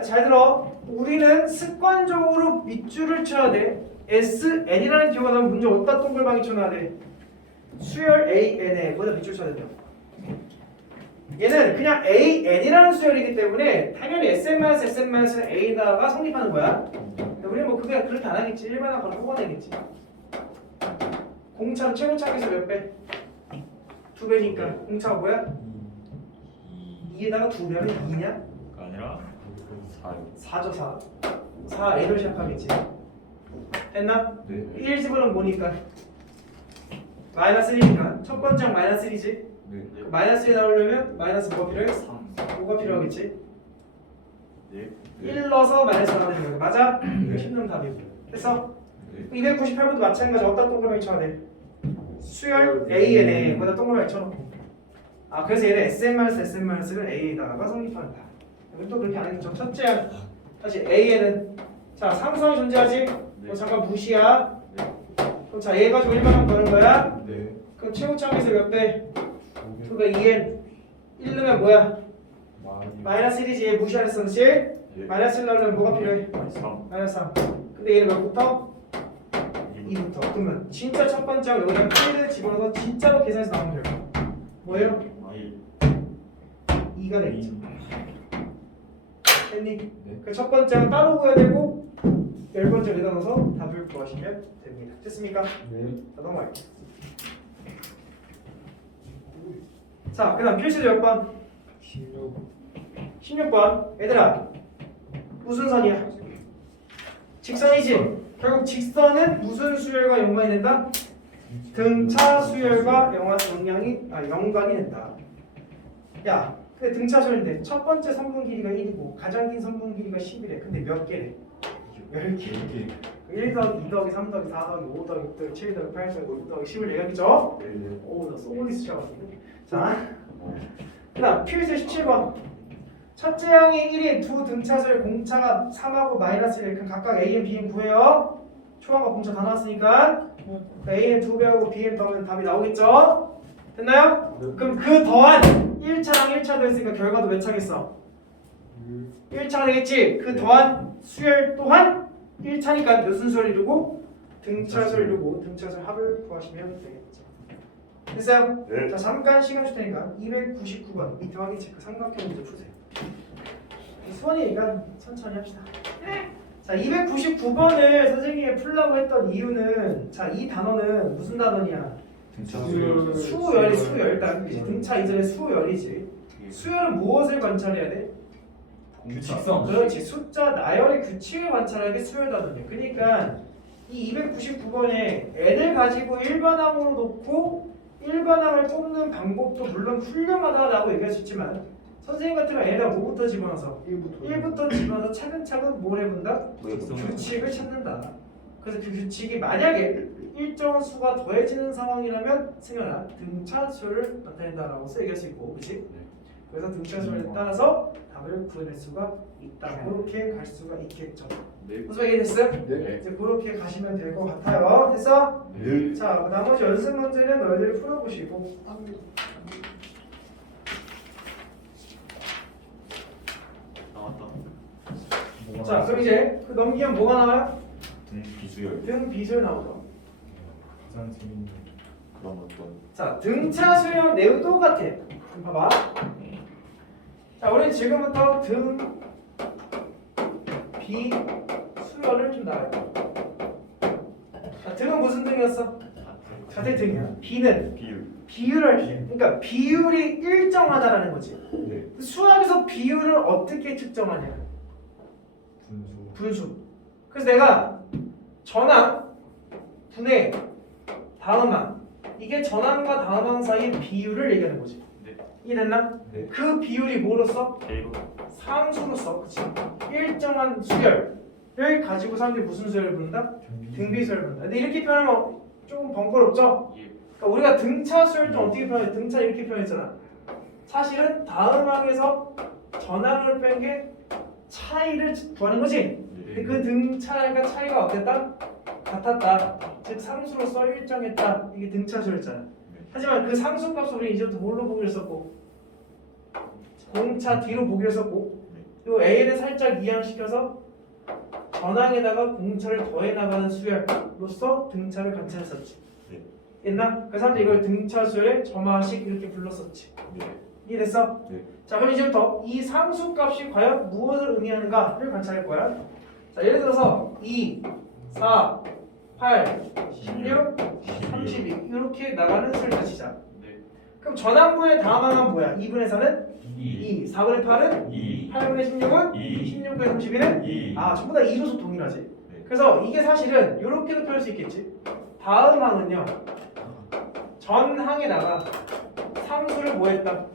잘 들어. 우리는 습관적으로 밑줄을 쳐야 돼. SN이라는 기호가 나오면 문제 어디다 동글방이 쳐놔야 돼? 수열 AN에 거기다 밑줄 쳐야 된다. 얘는 그냥 AN이라는 수열이기 때문에 당연히 SN-SN-는 A에다가 성립하는 거야. 근데 우리는 뭐 그게 그렇게 안 하겠지. 일반화 바로 뽑아내겠지. 공차로 최고차에서 몇 배? 2배니까 공차가 뭐야? 2에다가 2배면 2냐? 아니라 4요. 4죠 4. 4N을 시작하겠지. 됐나? 네. 1 집어넣으면 뭐니까? 마이너스 1이니까 첫 번째 마이너스 1이지. 네. 마이너스 1 나오려면 마이너스 뭐가 필요해? 3. 5가 필요하겠지. 네. 1 넣어서 마이너스 나오는 거야. 맞아? 네. 10는 답이고. 됐어? 네. 298번도 마찬가지. 어디다 동그라미 쳐야 돼? 수열 AN에 거기다 동그라미 쳐놓고. 아 그래서 얘는 SN-SN-를 A에다가 성립한다. 우리 또 그렇게 안 하겠죠. 첫째 다시 AN은 자 상수항이 존재하지? 네. 잠깐 무시야. 네. 그럼 자 얘 가지고 1반항 거는 거야? 네. 그럼 최고차항에서 몇 배? 2배 2n 1 넣으면 뭐야? 마이너스 1이지. 얘 무시하랬어 그렇지? 예. 마이너스 1 넣으면 뭐가 필요해? 3. 마이너스 3. 근데 얘는 몇부터? 2부터. 그러면 진짜 첫 번째 하고 여기다 P를 집어넣어서 진짜로 계산해서 나오면 돼요. 뭐예요? 2가 되겠죠. 됐니? 네. 그 첫 번째는 따로 구해야 되고 10번째 여기다 넣어서 답을 구하시면 됩니다. 됐습니까? 네. 자 넘어갈게요. 자 그 다음 필수도 몇 번? 16. 16번. 얘들아 무슨 선이야? 직선이지? 결국 직선은 무슨 수열과 연관이 된다? 등차 수열과 연관이 된다. 야, 그 등차 수열인데 첫 번째 선분 길이가 1이고 가장 긴 선분 길이가 10이래. 근데 몇 개래? 10개. 1 더하기 2 더하기 3 더하기 4 더하기 5 더하기 6 더하기 7 더하기 8 더하기 9 더하기 10을 얘기하겠죠? 네. 오, 나 소울리스 시작 같은데. 자, 그 다음 필수 17번. 첫째 항이 1인 두 등차수열 공차가 3하고 마이너스 1 그럼 각각 Am, Bm 구해요. 초항과 공차 다 나왔으니까 Am 2배하고 Bm 더하면 답이 나오겠죠? 됐나요? 그럼 그 더한 1차랑 1차 더했으니까 결과도 몇 차겠어? 1차가 되겠지? 그 더한 수열 또한 1차니까 무슨 수열 이루고? 등차수열 이루고 등차수열 합을 구하시면 되겠죠. 됐어요? 네. 자 잠깐 시간 줄 테니까 299번 이 더하기 체크 삼각형 문제 푸세요. 수원이니까 천천히 합시다. 자 299번을 선생님이 풀라고 했던 이유는 자 이 단어는 무슨 단어냐? 수열이 수열. 등차 이전에 수열이지. 수열은 무엇을 관찰해야 돼? 규칙성. 그렇지. 숫자 나열의 규칙을 관찰하는 게 수열 단어네. 그러니까 이 299번에 n을 가지고 일반항으로 놓고 일반항을 뽑는 방법도 물론 훌륭하다라고 얘기할 수 있지만 선생님 같으면 n에다 뭐부터 집어넣어서 1부터 집어넣어서 차근차근 뭘 해본다? 규칙을 찾는다. 그래서 그 규칙이 만약에 일정 수가 더해지는 상황이라면 승현아 등차수를 나타낸다라고 얘기할 수 있고, 그렇지? 그래서 등차수를 따라서 답을 구해낼 수가 있다. 그렇게 갈 수가 있겠죠. 네. 무슨 말 이해됐어요? 네. 이제 그렇게 가시면 될 것 같아요. 됐어? 네. 자, 그 나머지 연습 문제는 너희들이 풀어보시고. 나왔다. 자, 그럼 이제 그 넘기면 뭐가 나와요? 비수열. 등 비술 나오죠. 가장 재밌는. 그런 어떤. 자, 등차 수렴 내용도 같아. 그럼 봐봐. 자, 우리 지금부터 등 비 수열을 좀 나와요. 자, 등은 무슨 등이었어? 같은 등이야. 비는 비율. 비율을 그러니까 비율이 일정하다라는 거지. 네. 수학에서 비율을 어떻게 측정하냐? 분수. 분수. 그래서 내가 전항 분의 다음항 이게 전항과 다음항 사이의 비율을 얘기하는 거지. 네. 이해됐나? 네. 그 비율이 뭐로써? A로. 상수로서, 그치? 일정한 수열을 가지고 사람들이 무슨 수열을 부른다? 등비수열을 부른다. 근데 이렇게 표현하면 조금 번거롭죠? 예. 그러니까 우리가 등차 수열 좀 어떻게 표현해? 등차 이렇게 표현했잖아. 사실은 다음 항에서 전항을 뺀 게 차이를 구하는 거지. 근데 그 등차가 차이가 어땠다? 같았다. 즉 상수로서 일정했다. 이게 등차 수열이잖아. 하지만 그 상수값을 우리 이제부터 뭘로 보기로 했었고 공차 D로 보기로 했었고 요 A를 살짝 이항시켜서 전항에다가 공차를 더해 나가는 수열로서 등차를 관찰했었지. 네. 됐나? 그 사람들이 이걸 등차 수열의 점화식 이렇게 불렀었지. 네. 이해됐어? 네. 자, 그럼 이제부터 이 상수값이 과연 무엇을 의미하는가를 관찰할 거야. 자, 예를 들어서 2, 4, 8, 16, 32 이렇게 나가는 수를 다치자. 네. 그럼 전항분의 다항은 뭐야? 2분의 4는 2, 4분의 8은 2 8분의 16은 2 16분의 32는 2 아, 전부 다 이로서 동일하지. 네. 그래서 이게 사실은 이렇게도 표현할 수 있겠지. 다음 항은요. 전 항에다가 상수를 뭐 했다?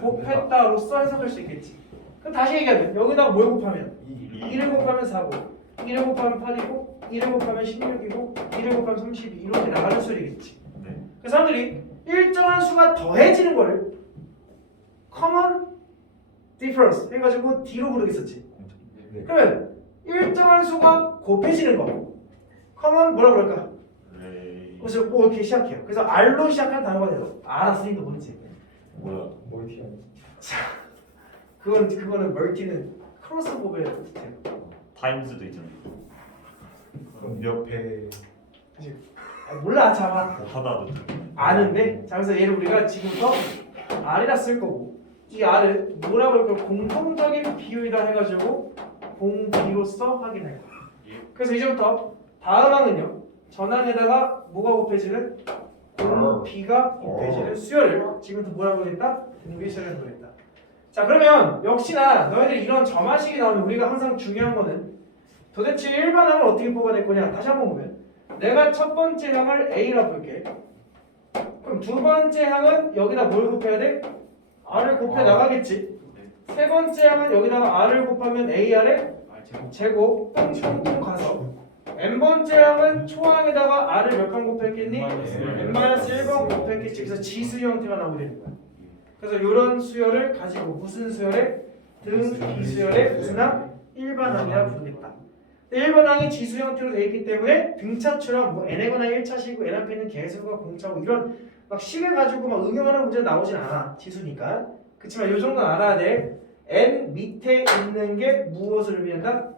곱했다로서 해석할 수 있겠지. 그럼 다시 얘기하면 여기다가 뭘 곱하면 1을 곱하면 4고 1을 곱하면 8이고 1을 곱하면 16이고 1을 곱하면 32 이렇게 나가는 수이겠지. 네. 그 사람들이 일정한 수가 더해지는 거를 common difference 해가지고 D로 부르겠었지. 네. 그러면 일정한 수가 곱해지는 거 common 뭐라 그럴까? 레이 그래서 뭐 이렇게 시작해요. 그래서 R로 시작한 단어가 돼서 알았으니까 뭔지. 뭐야? 멀티 아니? 그거는 멀티는 크로스오버의 뜻이에요. 타임즈도 있잖아. 그럼 몇 배? 몰라 잡아. 하다도 아는데 자 그래서 얘를 우리가 지금부터 R이라 쓸 거고 이 R을 뭐라고 할 거야? 공통적인 비율이다 해가지고 공비로써 확인할 거야. 그래서 이제부터 다음 항은요 전항에다가 뭐가 곱해지는 공비가 곱해지는 수열을 지금부터 뭐라고 하겠다? 등비수열을 부르겠다. 자 그러면 역시나 너희들이 이런 점화식이 나오면 우리가 항상 중요한 거는 도대체 일반 항을 어떻게 뽑아낼 거냐. 다시 한번 보면 내가 첫 번째 항을 A라 볼게. 그럼 두 번째 항은 여기다 뭘 곱해야 돼? R을 곱해 나가겠지. 세 번째 항은 여기다가 R을 곱하면 AR의 제곱 똥똥똥 가서 n번째 항은 초항에다가 R을 몇 번 곱했겠니? n-1번 곱했겠지. 그래서 지수 형태가 나오게 되는 거야. 그래서 이런 수열을 가지고 무슨 수열에? 등비수열의 무슨 항? 일반항이라 부르겠다. 일반항이 지수 형태로 되어 있기 때문에 등차처럼 뭐 n이거나 1차식이고 n 앞에 있는 개수가 공차고 이런 막 식을 가지고 막 응용하는 문제 나오진 않아. 지수니까. 그렇지만 이 정도는 알아야 돼. n 밑에 있는 게 무엇을 의미한다?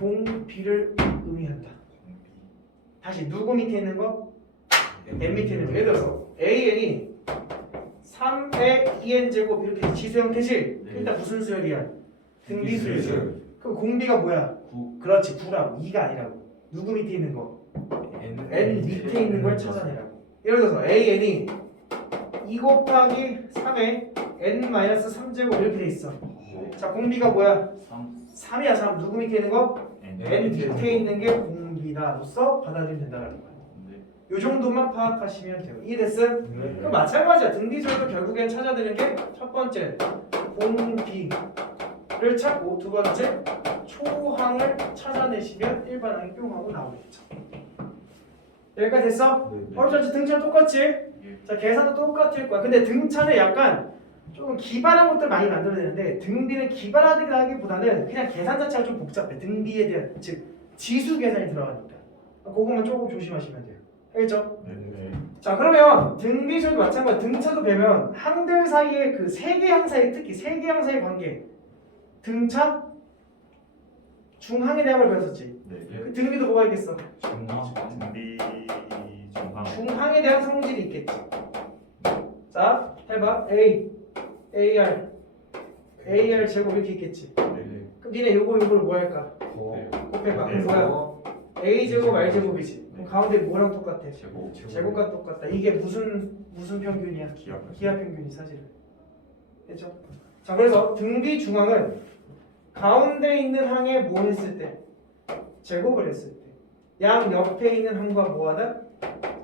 공비를 의미한다. 다시 누구 밑에 있는 거? n 밑에 있는 거. 예를 들어서 an이 3의 2n 제곱 이렇게 지수 형태지? 일단 무슨 수열이야? 등비수열. 그럼 공비가 뭐야? 9. 그렇지 9라고 2가 아니라고. 누구 밑에 있는 거? n 밑에 있는 걸 찾아내라고. 예를 들어서 an이 2 곱하기 3의 n-3제곱 이렇게 돼 있어. 자 공비가 뭐야? 3이야 3. 누구 밑에 있는 거? n 밑에 있는 게 공비다로서 받아들이면 된다는 거야. 요 정도만 파악하시면 돼요. 이해됐어요? 그럼 마찬가지야. 등비수열도 결국엔 찾아내는 게 첫 번째 공비를 찾고 두 번째 초항을 찾아내시면 일반항이 뿅 하고 나오겠죠. 여기까지 됐어? 어차피 등차 똑같지? 자 계산도 똑같을 거야. 근데 등차는 약간 조금 기발한 것들 많이 만들어내는데 등비는 기발하다기보다는 그냥 계산 자체가 좀 복잡해. 등비에 대한 즉 지수 계산이 들어가니까 그것만 조금 조심하시면 돼요. 알겠죠? 네. 자 그러면 등비수도 마찬가지. 등차도 배면 항들 사이에 그 세 개 항 사이 특히 세 개 항 사이 관계 등차 중항에 대한 걸 배웠었지. 네. 그 등비도 뭐가 있겠어? 준비 중앙. 중항에 대한 성질이 있겠지. 자 해봐 A AR 제곱 이렇게 있겠지. 네. 그럼 니네 요걸 뭐 할까? 곱해봐. 그럼 뭐야? A 제곱 R 제곱이지. 그럼 가운데 뭐랑 똑같아? 제곱과 똑같다. 이게 무슨 평균이야? 기하 평균이 사실은. 됐죠? 자 그래서 등비 중항은 가운데 있는 항에 뭐 했을 때? 제곱을 했을 때. 양 옆에 있는 항과 뭐하다?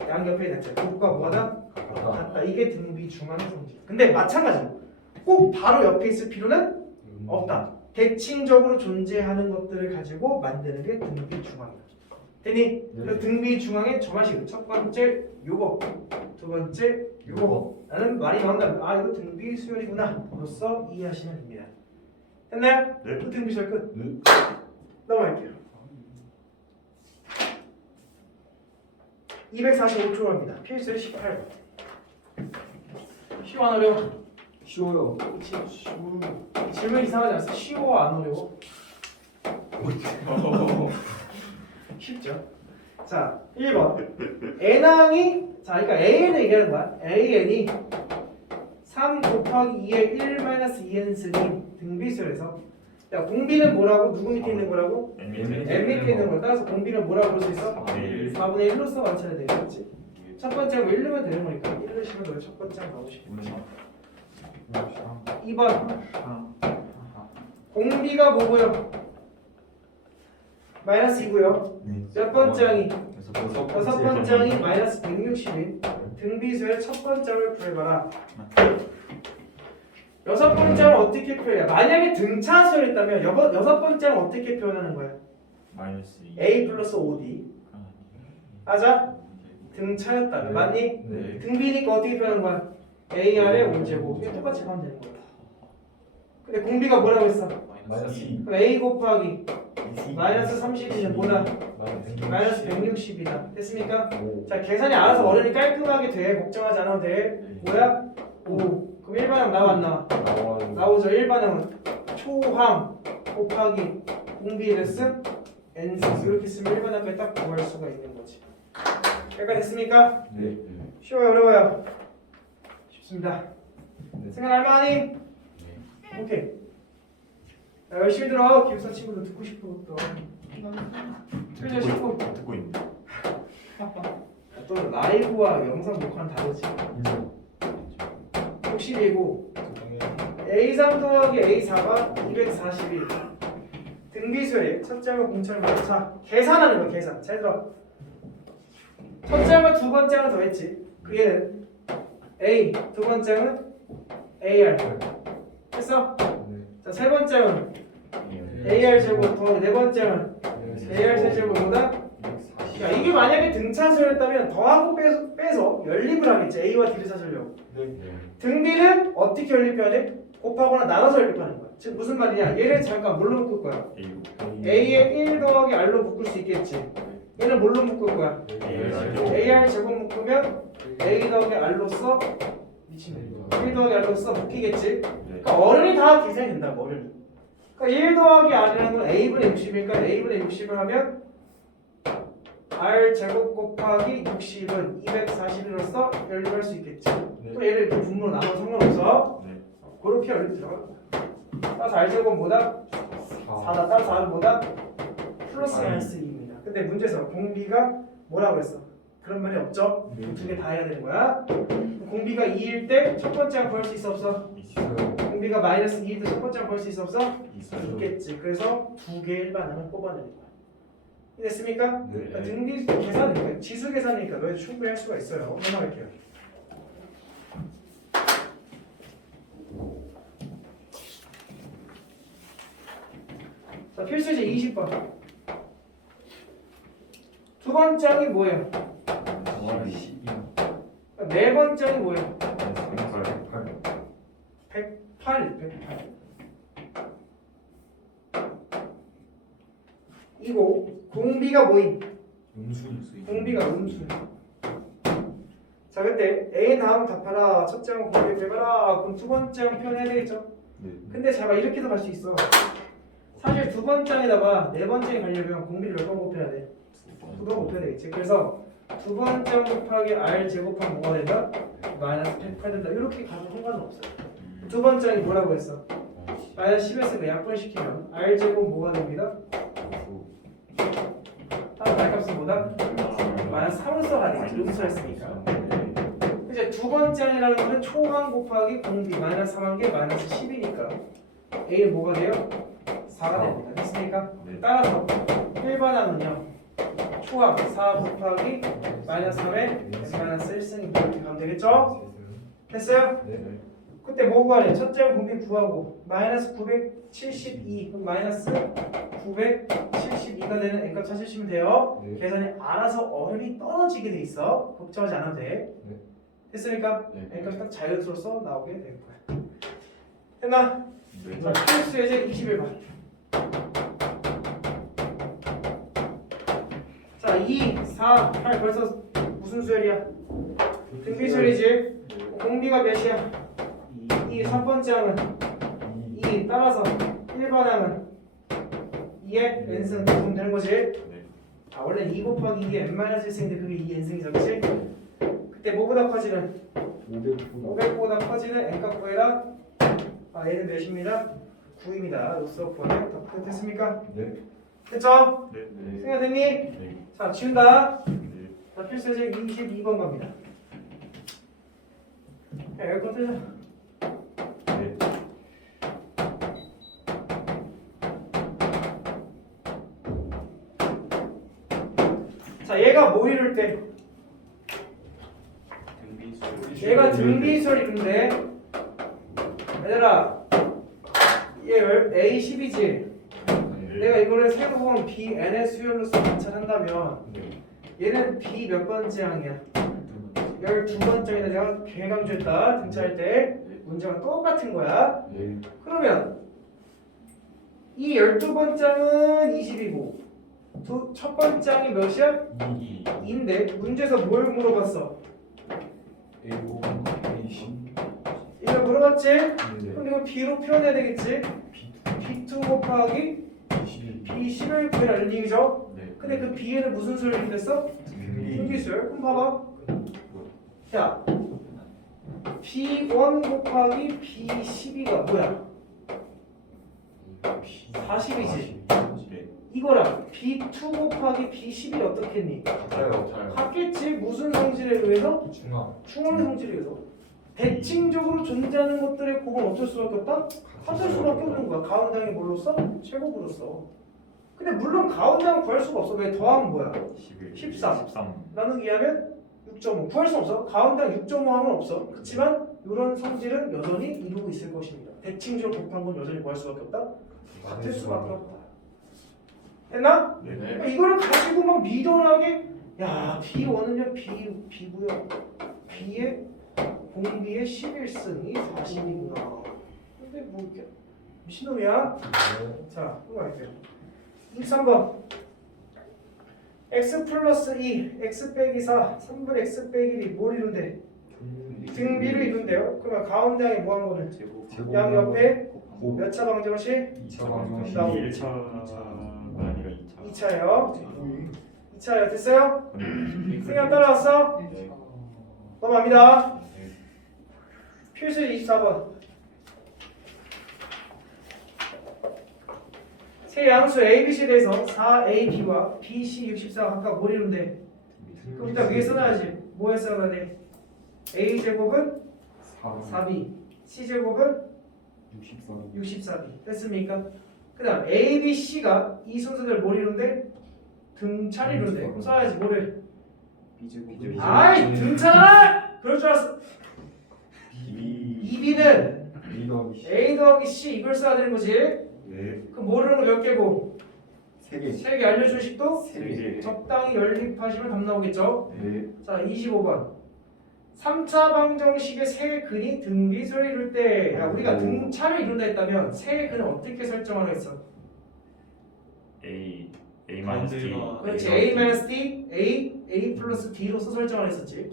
양 옆에 있는 제곱과 뭐하다? 같다. 이게 등비 중항의 성질. 근데 마찬가지로 꼭 바로 옆에 있을 필요는 없다. 대칭적으로 존재하는 것들을 가지고 만드는 게 등비 중항이다. 됐니? 그래서 등비 중항의 점화식 첫 번째 요거, 두 번째 요거 라는 말이 나온다면 아 이거 등비 수열이구나 로써 이해하시면 됩니다. 됐나요? 네. 등비 수열 끝. 넘어갈게요. 245초 갑니다. 필수의 18번. 쉬워 안 어려워? 쉬워요. 그치? 질문 이상하지 않았어? 쉬워 안 어려워? 쉽죠? 자 1번 n항이 자 그러니까 an을 얘기하는 거야. an이 3 곱하기 2의 1-2n승이 등비수열에서 야 공비는 뭐라고? 누구 밑에 있는 거라고? n n 밑에 밑에 있는 거 따라서 공비는 뭐라고 볼 수 있어? 4분의 1로서 완차야 되겠지? 첫 번째 뭐 1 넣으면 되는 거니까 1 넣으시면 너의 첫 번째 나오고 싶겠지 2번 공비가 뭐고요? 마이너스 2고요 몇 번째항이? 여섯 번째항이 마이너스 160인 등비수의 첫 번째를 구해봐라 여섯 번째는 어떻게 표현해? 만약에 등차수였다면 여섯 번째는 어떻게 표현하는 거야? 마이너스 2 a 플러스 5d 맞아? 등차였다면 맞니? 네. 등비니까 어떻게 표현하는 거야? AR의 5제곱 이게 똑같이 가면 되는 거야 근데 공비가 뭐라고 했어? 마이너스 2. 그럼 A 곱하기 마이너스 30이면 뭐다? 마이너스 160. 160이다 됐습니까? 5. 자 계산이 알아서 어른이 깔끔하게 돼 걱정하지 않아도 돼 뭐야? 5 그럼 일반항 나와 안 나와? 나와요. 나오죠 일반항은 초항 곱하기 공비 레슨 n승 이렇게 쓰면 일반항까지 딱 구할 수가 있는 거지 여기까지 됐습니까? 네. 쉬워요 어려워요? 쉽습니다 네. 생각할 만하니? 오케이 자, 열심히 들어 기숙사 친구들 듣고 싶은 것도 틀려 싶고 듣고 있는데 또 라이브와 영상 녹화는 다르지 인정. 혹시리고 적당히. A3 더하기 A4가 241 등비수열이 첫째와 공차를 자 계산하는 거야 계산 잘 들어 첫째와 두 번째는 더했지 그 얘는 A 두 번째는 AR 했어? 네. 자 세 번째는 AR 제곱 더하기 네 번째는 AR 세제곱보다 야 이게 만약에 등차수였다면 더하고 빼서 연립을 하겠지 A와 D를 찾으려고 네. 등비는 어떻게 연립해야 돼? 곱하거나 나눠서 연립하는 거야 즉 무슨 말이냐 얘를 잠깐 뭘로 묶을 거야? A에 1 더하기 R로 묶을 수 있겠지 얘는 뭘로 묶을 거야? AR 제곱 묶으면 A 더하기 R로서 미친네 1 더하기 R로서 묶이겠지 그러니까 어른이 다 계산이 된다고 어른이 그러니까 1 더하기 R이라는 건 A분의 60이니까 A분의 60을 하면 R 제곱 곱하기 60은 241로서 연립할 수 있겠지 네. 또 얘를 이렇게 분모로 나눠도 상관없어 네. 그렇게 연립 들어가 따라서 R 제곱은 뭐다? 4다 따라서 R은 뭐다? 플러스 마이너스 2입니다 근데 문제에서 공비가 뭐라고 했어? 그런 말이 없죠? 네. 두 개 다 해야 되는 거야 공비가 2일 때 첫 번째 항 구할 수 있어 없어? 공비가 마이너스 2일 때 첫 번째 항 구할 수 있어 없어? 있겠지 그래서 두 개 일반항을 뽑아내는 거야 됐습니까? 네. 그러니까 등비 계산이니까 지수 계산이니까 너희 충분히 할 수가 있어요 설명할게요 자 필수제 20번 두 번째 항이 뭐예요? 네 번째 항이 뭐예요? 108 이거 공비가 뭐임? 공비가 음수 자 그때 A 다음 답하라 첫째 항 공비 빼봐라 그럼 두 번째 항 표현해야 되겠죠? 근데 잘 봐 이렇게도 갈 수 있어 사실 두 번째 항에다가 네 번째 가려면 공비를 몇 번 곱해야 돼? 두 번 곱해야 되겠지 그래서 두 번째 항 곱하기 R 제곱하면 뭐가 된다? 마이너스 108 된다 이렇게 가도 상관은 없어요 두 번째 항이 뭐라고 했어? 마이너스 10에서 약분시키면 R 제곱 뭐가 됩니다? 다음 발값은 뭐다? 마이너스 3을 써야 되겠지 음수를 했으니까 이제 두 번째 항이라는 거는 초항 곱하기 공비 마이너스 3한 게 마이너스 10이니까 A는 뭐가 돼요? 4가 됩니다 됐습니까? 따라서 일반항은요 초항 4 곱하기 마이너스 3에 마이너스 1승입니다 이렇게 가면 되겠죠? 됐어요? 네. 그때 뭐 구하래? 첫째 항 공비 구하고 마이너스 972 그럼 마이너스 972가 되는 n값 찾으시면 돼요 네. 계산이 알아서 어른이 떨어지게 돼 있어 걱정하지 않아도 돼 네. 됐으니까 네. n값이 딱 자연스러워서 나오게 될 거야 됐나? 자 필수 예제 21번 자 2, 4, 8 벌써 무슨 수열이야? 등비수열이지? 공비가 몇이야? 2. 첫 번째 항은 2. 따라서 1번 항은 2의 n승 보면 되는 거지? 네. 아 원래 2 곱하기 2의 n-1승인데 그게 2 n승이죠, 그치? 그때 뭐보다 커지는? 500보다 커지는 n값 구해라. 아 얘는 몇입니다? 9입니다. 로스오프는 다 됐습니까? 네. 됐죠? 네. 생각됐니? 네. 자 지운다. 네. 자 필수제 22번 갑니다. 야, 에어컨 틀자. 네. 자 얘가 뭐 이룰 때? 얘가 등비수를 이룬대. 얘들아 얘 A10이지? 내가 이거를 세부분 BN의 수열로서 관찰한다면 얘는 B 몇 번째 항이야? 12번째인데 내가 개강조했다. 등차할 때 문제가 똑같은 거야. 그러면 이 12번째 항은 20이고 첫 번째 항이 몇이야? 2인데 문제에서 뭘 물어봤어? 이거 물어봤지? 그럼 이거 B로 표현해야 되겠지? B2 곱하기 B11 구해라는 얘기죠? 근데 그 B에는 무슨 수를 이루겠어? 등비수열. 그럼 봐봐. 자, B1 곱하기 B12가 뭐야? 40이지? 이거랑 B2 곱하기 B11이 어떻겠니? 같겠지? 무슨 성질에 의해서? 중원의 성질에 의해서. 대칭적으로 존재하는 것들의 곱은 어쩔 수밖에 없다? 같을 수밖에 없는 거야. 가운데항이 뭘로써? 제곱으로써. 근데 물론 가운데항 구할 수가 없어. 왜? 더하면 뭐야? 13. 나누기 하면 6.5. 구할 수 없어. 가운데항 6.5 하면 없어. 그렇지만 이런 성질은 여전히 이루고 있을 것입니다. 대칭적으로 곱한 건 여전히 구할 수밖에 없다? 같을 수밖에 없다. 됐나? 그러니까 이걸 가지고 막 미련하게 야 B1은요 B고요 B의 공비의 11승이 40인가 근데 뭐 이렇게 미친놈이야? 자 그거 할게요 23번 x 플러스 2 x 빼기 4 3분의 x 빼기 1이 뭘 이룬대? 등비를 이룬대요. 그러면 가운데 항이 뭐 하는 거는? 양 옆에 몇 차 방정식? 2차 방정식. 1차가 아니라 2차. 2차예요. 2차예요. 됐어요? 생각 따라왔어? 넘어갑니다. 필수 24번. 세 양수 A, B, C에 대해서 4A, B와 B, C, 64가 각각 뭘 이룬대? 그럼 일단 위에 써놔야지. 뭐에 써놔야 돼? A제곱은 4B, C제곱은 64B. 됐습니까? 그 다음 A, B, C가 이 순서대로 뭘 이룬대? 등차를 이룬대. 그럼 써야지 뭐를? 아이 등차잖아! 그럴 줄 알았어. 2B는 A 더하기 C 이걸 써야 되는 거지. 그럼 모르는 거 몇 개고? 3개 알려준 식도? 적당히 연립하시면 답 나오겠죠? 자 25번 3차 방정식의 세 근이 등비수를 이룰 때 야, 우리가 등차를 이룬다 했다면 세 근을 어떻게 설정하라 했어? A 마이너스 D. 그렇지 A 마이너스 D, A 플러스 D로서 설정하라 했었지.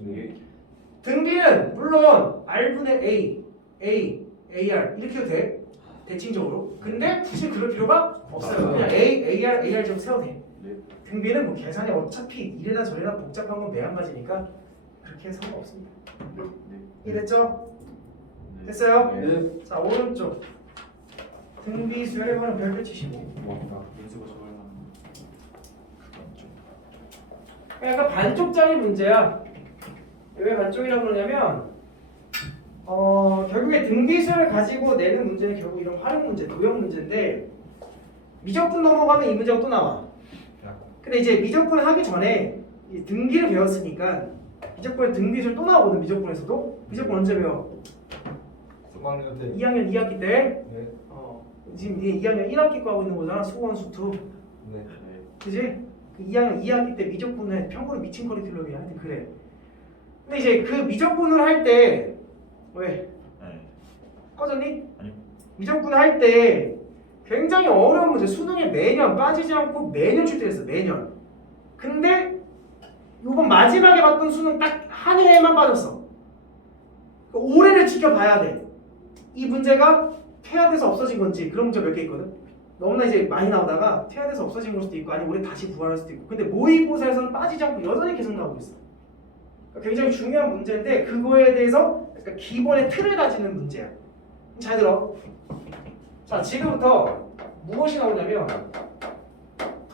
등비는 물론 R분의 A, AR 이렇게 해도 돼 대칭적으로. 근데 굳이 그럴 필요가 없어요. 그냥 AR 좀 세워도 돼. 등비는 뭐 계산이 어차피 이래나 저래나 복잡한 건 매한가지니까 그렇게 상관없습니다. 이해됐죠? 됐어요? 자 오른쪽 등비 수열의 별표 치시고 약간 반쪽짜리 문제야. 왜 반쪽이라고 그러냐면 결국에 등비수를 가지고 내는 문제는 결국 이런 활용 문제, 도형 문제인데 미적분 넘어가면 이 문제가 또 나와. 근데 이제 미적분 하기 전에 이 등비를 배웠으니까 미적분에 등비술 또 나오거든. 미적분에서도. 미적분 언제 배워? 2학년 2학기 때. 지금 네 2학년 1학기 거 하고 있는 거잖아. 수원 수투. 그지? 그 2학년 2학기 때 미적분에 평균 미친 커리큘럼이야. 하여튼 그래. 근데 이제 그 미적분을 할 때 왜? 꺼졌니? 아니요. 미적분 할 때 굉장히 어려운 문제. 수능에 매년 빠지지 않고 매년 출제했어. 매년. 근데 이번 마지막에 봤던 수능 딱 한 해에만 빠졌어. 오래를 지켜봐야 돼. 이 문제가 퇴화돼서 없어진 건지. 그런 문제 몇 개 있거든. 너무나 이제 많이 나오다가 퇴화돼서 없어진 걸 수도 있고 아니면 올해 다시 부활할 수도 있고. 근데 모의고사에서는 빠지지 않고 여전히 계속 나오고 있어. 그러니까 굉장히 중요한 문제인데 그거에 대해서 약간 기본의 틀을 가지는 문제야. 잘 들어. 자, 지금부터 무엇이 나오냐면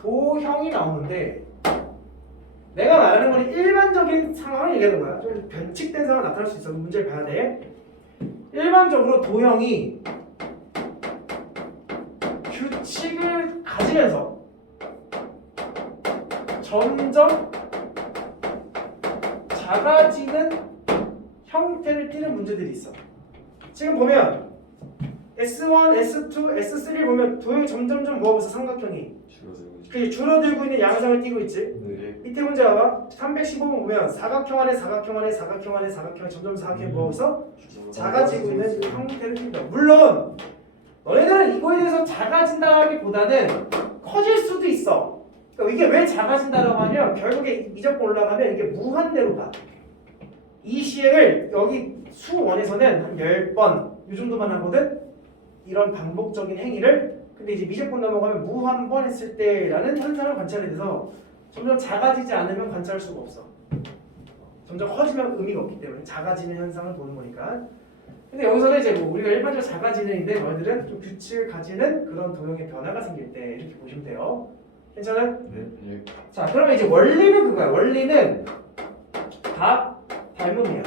도형이 나오는데 내가 말하는 건 일반적인 상황을 얘기하는 거야. 좀 변칙된 상황이 나타날 수 있어. 문제를 봐야 돼. 일반적으로 도형이 규칙을 가지면서 점점 작아지는 형태를 띠는 문제들이 있어. 지금 보면 S1, S2, S3를 보면 도형이 점점점 모아서 삼각형이 줄어들고 있는 양상을 띠고 있지. 네. 밑에 문제 봐봐. 315번 보면 사각형 안에 사각형 안에 사각형 안에 사각형이 점점 사각형이 모아서 작아지고 있는 형태를 띈다. 물론 너네들은 이거에 대해서 작아진다기보다는 커질 수도 있어. 그러니까 이게 왜 작아진다라고 하면 결국에 미적분 올라가면 이게 무한대로 가. 이 시행을 여기 수원에서는 한 10번 이 정도만 하거든. 이런 반복적인 행위를. 근데 이제 미적분 넘어가면 무한번 했을 때라는 현상을 관찰해 돼서 점점 작아지지 않으면 관찰할 수가 없어. 점점 커지면 의미가 없기 때문에 작아지는 현상을 보는 거니까. 근데 여기서는 이제 뭐 우리가 일반적으로 작아지는인데 너희들은 좀 규칙을 가지는 그런 도형의 변화가 생길 때 이렇게 보시면 돼요. 괜찮아요? 네. 자, 그러면 이제 원리는 그거야. 원리는 다 닮음이야.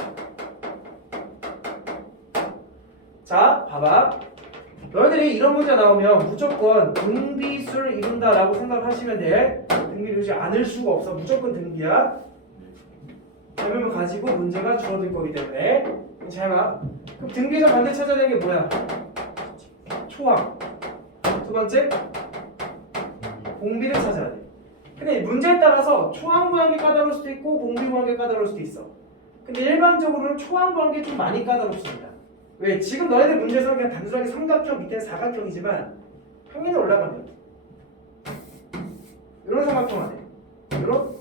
자, 봐봐. 너희들이 이런 문제 나오면 무조건 등비수를 이룬다라고 생각하시면 돼. 등비를 이루지 않을 수가 없어. 무조건 등비야. 닮음을 가지고 문제가 줄어들 거기 때문에. 잘 봐. 그럼 등비에서 반대 찾아야 되는 게 뭐야? 초항. 두 번째, 공비를 찾아야 돼. 근데 문제에 따라서 초항 구하는 게 까다로울 수도 있고 공비 구하는 게 까다로울 수도 있어. 근데 일반적으로는 초항 구하는 게 좀 많이 까다롭습니다. 왜? 지금 너희들 문제에서는 그냥 단순하게 삼각형 밑에는 사각형이지만 평면에 올라가면 이런 삼각형 안에 이런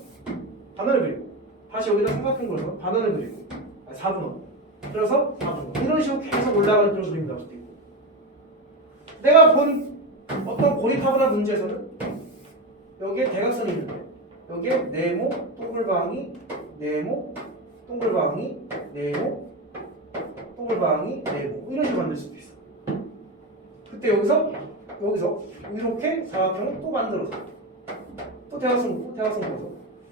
반원을 그리고 다시 여기다 삼각형 그려서 반원을 그리고 4분원 그래서 4분원 이런 식으로 계속 올라가는 그런 그림이 나올 수도 있고 내가 본 어떤 고립하거나 문제에서는 여기에 대각선이 있는데 여기에 네모, 동글방이, 네모, 동글방이, 네모, 동글방이, 네모 이런 식으로 만들 수도 있어. 그때 여기서 이렇게 사각형을 또 만들어서 또 대각선 그어서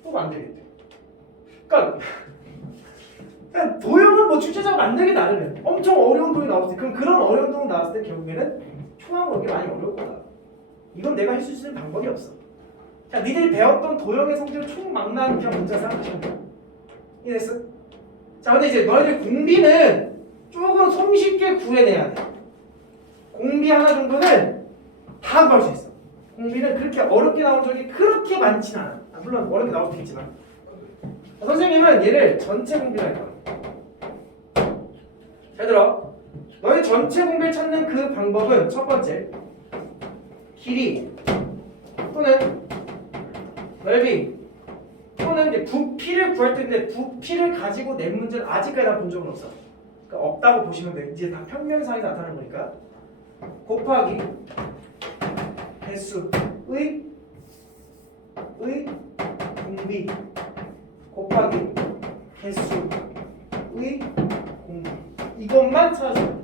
또 만들겠대. 그러니까 도형은 뭐 출제자가 만들기 나름이야. 엄청 어려운 도형이 나왔을 때 그럼 그런 어려운 도형 나왔을 때 결국에는 초항 그렇게 많이 어려울 거다. 이건 내가 할 수 있는 방법이 없어. 자, 니들이 배웠던 도형의 성질을 총망라하는 그냥 문제 생각하시면 돼. 이해됐어? 자, 근데 이제 너희들 공비는 조금 손쉽게 구해내야 돼. 공비 하나 정도는 다 구할 수 있어. 공비는 그렇게 어렵게 나온 적이 그렇게 많진 않아. 물론 어렵게 나올 수도 있지만. 선생님은 얘를 전체 공비라 할 거야. 잘 들어. 너희 전체 공비를 찾는 그 방법은 첫 번째, 길이 또는 넓이 또는 이제 부피를 구할 텐데 부피를 가지고 낸 문제를 아직까지 다 본 적은 없어. 그러니까 없다고 보시면 돼. 이제 다 평면상에 나타나는 거니까. 곱하기 개수의 공비 곱하기 개수의 공비 이것만 찾아줘요.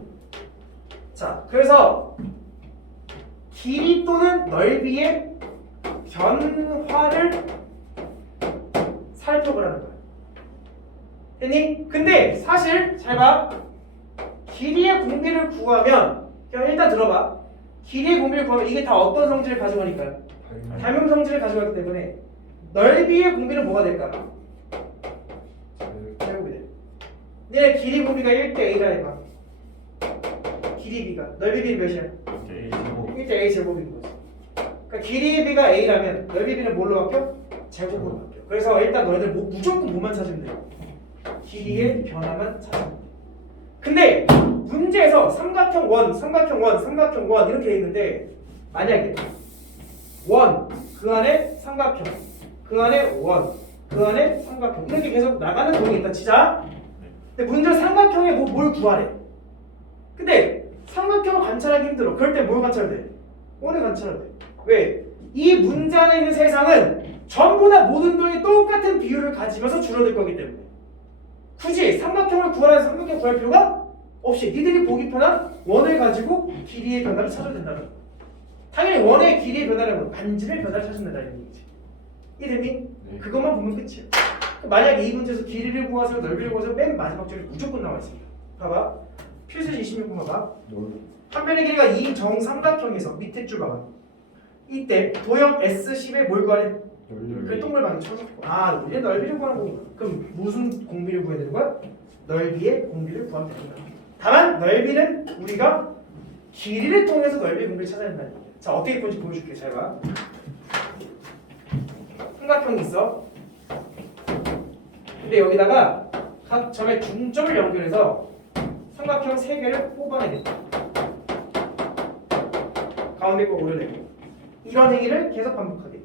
자, 그래서 길이 또는 넓이의 변화를 살펴보라는 거야. 됐니? 근데 사실 잘 봐. 길이의 공비를 구하면 그냥 일단 들어봐. 길이의 공비를 구하면 이게 다 어떤 성질을 가져가니까요? 닮음 성질을 가져가기 때문에 넓이의 공비는 뭐가 될까? 제곱이 돼. 내 길이 공비가 1대 A라 해봐. 길이 B가 넓이 B는 몇이야? 1대 A 제곱인 거지. 그러니까 길이 B가 A라면 넓이 B는 뭘로 바뀌어? 제곱으로 바뀌어. 그래서 일단 너희들 무조건 뭐만 찾으면 돼요? 길이의 변화만 찾으면 돼. 근데 문제에서 삼각형 원 이렇게 돼 있는데 만약에 원, 그 안에 삼각형, 그 안에 원, 그 안에 삼각형 이렇게 계속 나가는 돈이 있다 치자. 근데 문제는 삼각형에 뭘 구하래. 근데 삼각형을 관찰하기 힘들어. 그럴 때 뭘 관찰해야 돼? 원을 관찰해야 돼. 왜? 이 문제 안에 있는 세상은 전부 다 모든 동이 똑같은 비율을 가지면서 줄어들 거기 때문에 굳이 삼각형을 구하라는 삼각형 구할 필요가 없이 니들이 보기 편한 원을 가지고 길이의 변화를 찾아야 된다는 거야. 당연히 원의 길이의 변화는 반지의 변화를 찾는다는 얘기지. 이름이 그것만 보면 끝이야. 만약에 이 문제에서 길이를 구하세요, 넓이를 구하세요, 맨 마지막 줄에 무조건 나와 있습니다. 봐봐. 필수 26번 봐봐. 한 변의 길이가 2 정삼각형에서 밑에 줄 봐봐. 이때 도형 S10에 뭘 구하래? 그 동글방에 쳐놓고. 아, 우리는 넓이를 구하는 거구나. 그럼 무슨 공비를 구해야 되는 거야? 넓이의 공비를 구하면 됩니다. 다만 넓이는 우리가 길이를 통해서 넓이의 공비를 찾아야 된다는 얘기야. 자, 어떻게 보는지 보여줄게. 잘 봐. 삼각형이 있어. 근데 여기다가 각 점의 중점을 연결해서 삼각형 3개를 뽑아내겠다. 가운데 거 오려내고 이런 행위를 계속 반복하겠다.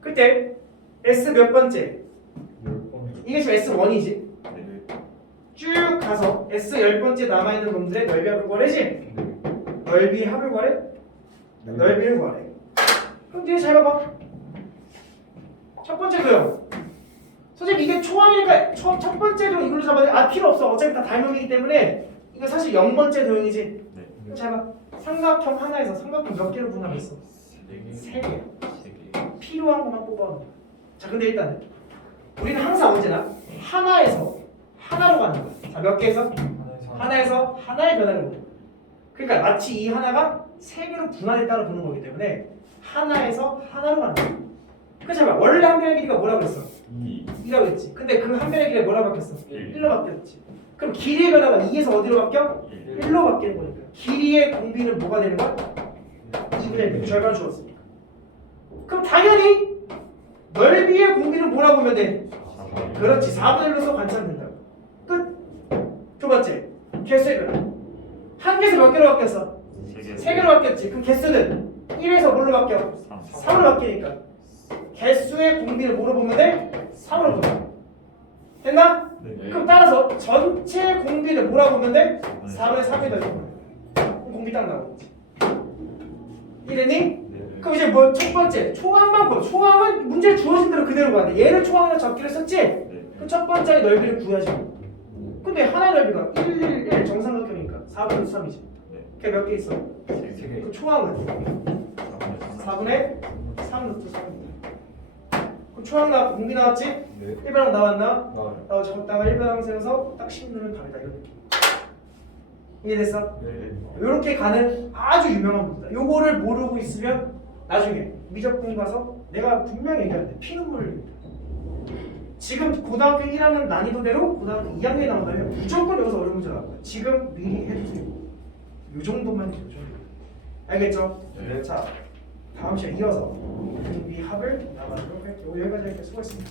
그때 S 몇 번째? 이게 지금 S1이지? 쭉 가서 S 10번째 남아있는 놈들의 넓이 합을 구하래지? 넓이 합을 구하래? 넓이를 구하래. 그럼 뒤에 잘 봐봐. 첫 번째 도형. 선생님 이게 초항이니까 첫 번째 도형 이걸로 잡아야 돼? 아 필요 없어. 어차피 다 닮음이기 때문에 이거 사실 0번째 도형이지? 네. 잘 봐. 삼각형 하나에서 삼각형 몇 개로 분할했어? 3개. 필요한 것만 뽑아. 자 근데 일단은 우리는 항상 언제나 하나에서 하나로 가는 거야. 자 몇 개에서? 하나에서 하나의 변화를 보는 거야. 그러니까 마치 이 하나가 3개로 분할했다고 보는 거기 때문에 하나에서 하나로 가는 거야. 그렇지 봐. 원래 한 변의 길이가 뭐라고 했어? 2라고 했지. 근데 그 한 변의 길이가 뭐라고 바뀌었어? 1로 바뀌었지. 그럼 길이의 변화가 2에서 어디로 바뀌어? 1로 바뀌는 거니까 길이의 공비는 뭐가 되는 거야? 2분의 1 절반 주었으니까. 그럼 당연히 넓이의 공비는 뭐라고 보면 돼? 그렇지. 4분의 1로서 관찰된다고. 끝. 두 번째 개수의 변화. 한 개에서 몇 개로 바뀌었어? 3개로 바뀌었지. 그럼 개수는 1에서 뭘로 바뀌어? 3으로 바뀌니까 개수의 공비를 뭐로 보면 돼? 3으로 보면 돼. 됐나? 그럼 따라서 전체 공비를 뭐라고 보면 돼? 4분의 3이 되는 거야. 공비 딱 나오지. 이랬니? 그럼 이제 뭐 첫 번째 초항만 봐. 초항은 문제 주어진 대로 그대로 봐야 돼. 얘를 초항으로 적기로 했었지? 그럼 첫 번째 넓이를 구해야지. 근데 하나의 넓이가 1, 1, 1 정삼각형이니까 4분의 3이지. 그게 몇 개 있어? 3개. 그 초항은 4분의 3 루트 3입니다. 그럼 초항 나 공비 나왔지? 네. 1변항 나왔나? 나와요. 나와 적다가 1변항 세워서 딱 씹는 답이다 이런 느낌. 이해됐어? 네. 이렇게 가는 아주 유명한 문제다. 요거를 모르고 있으면 나중에 미적분 가서 내가 분명히 얘기하는데 피눈물을 흘린다. 지금 고등학교 1학년 난이도대로 고등학교 2학년에 나온다면 무조건 여기서 어려운 문제 나올 거야. 지금 미리 해주세요. 요 정도만 해요. 요 정도. 알겠죠? 네. 자 다음 시간에 이어서 이 합을 나가도록 할게요. 여기까지 할게요. 수고했습니다.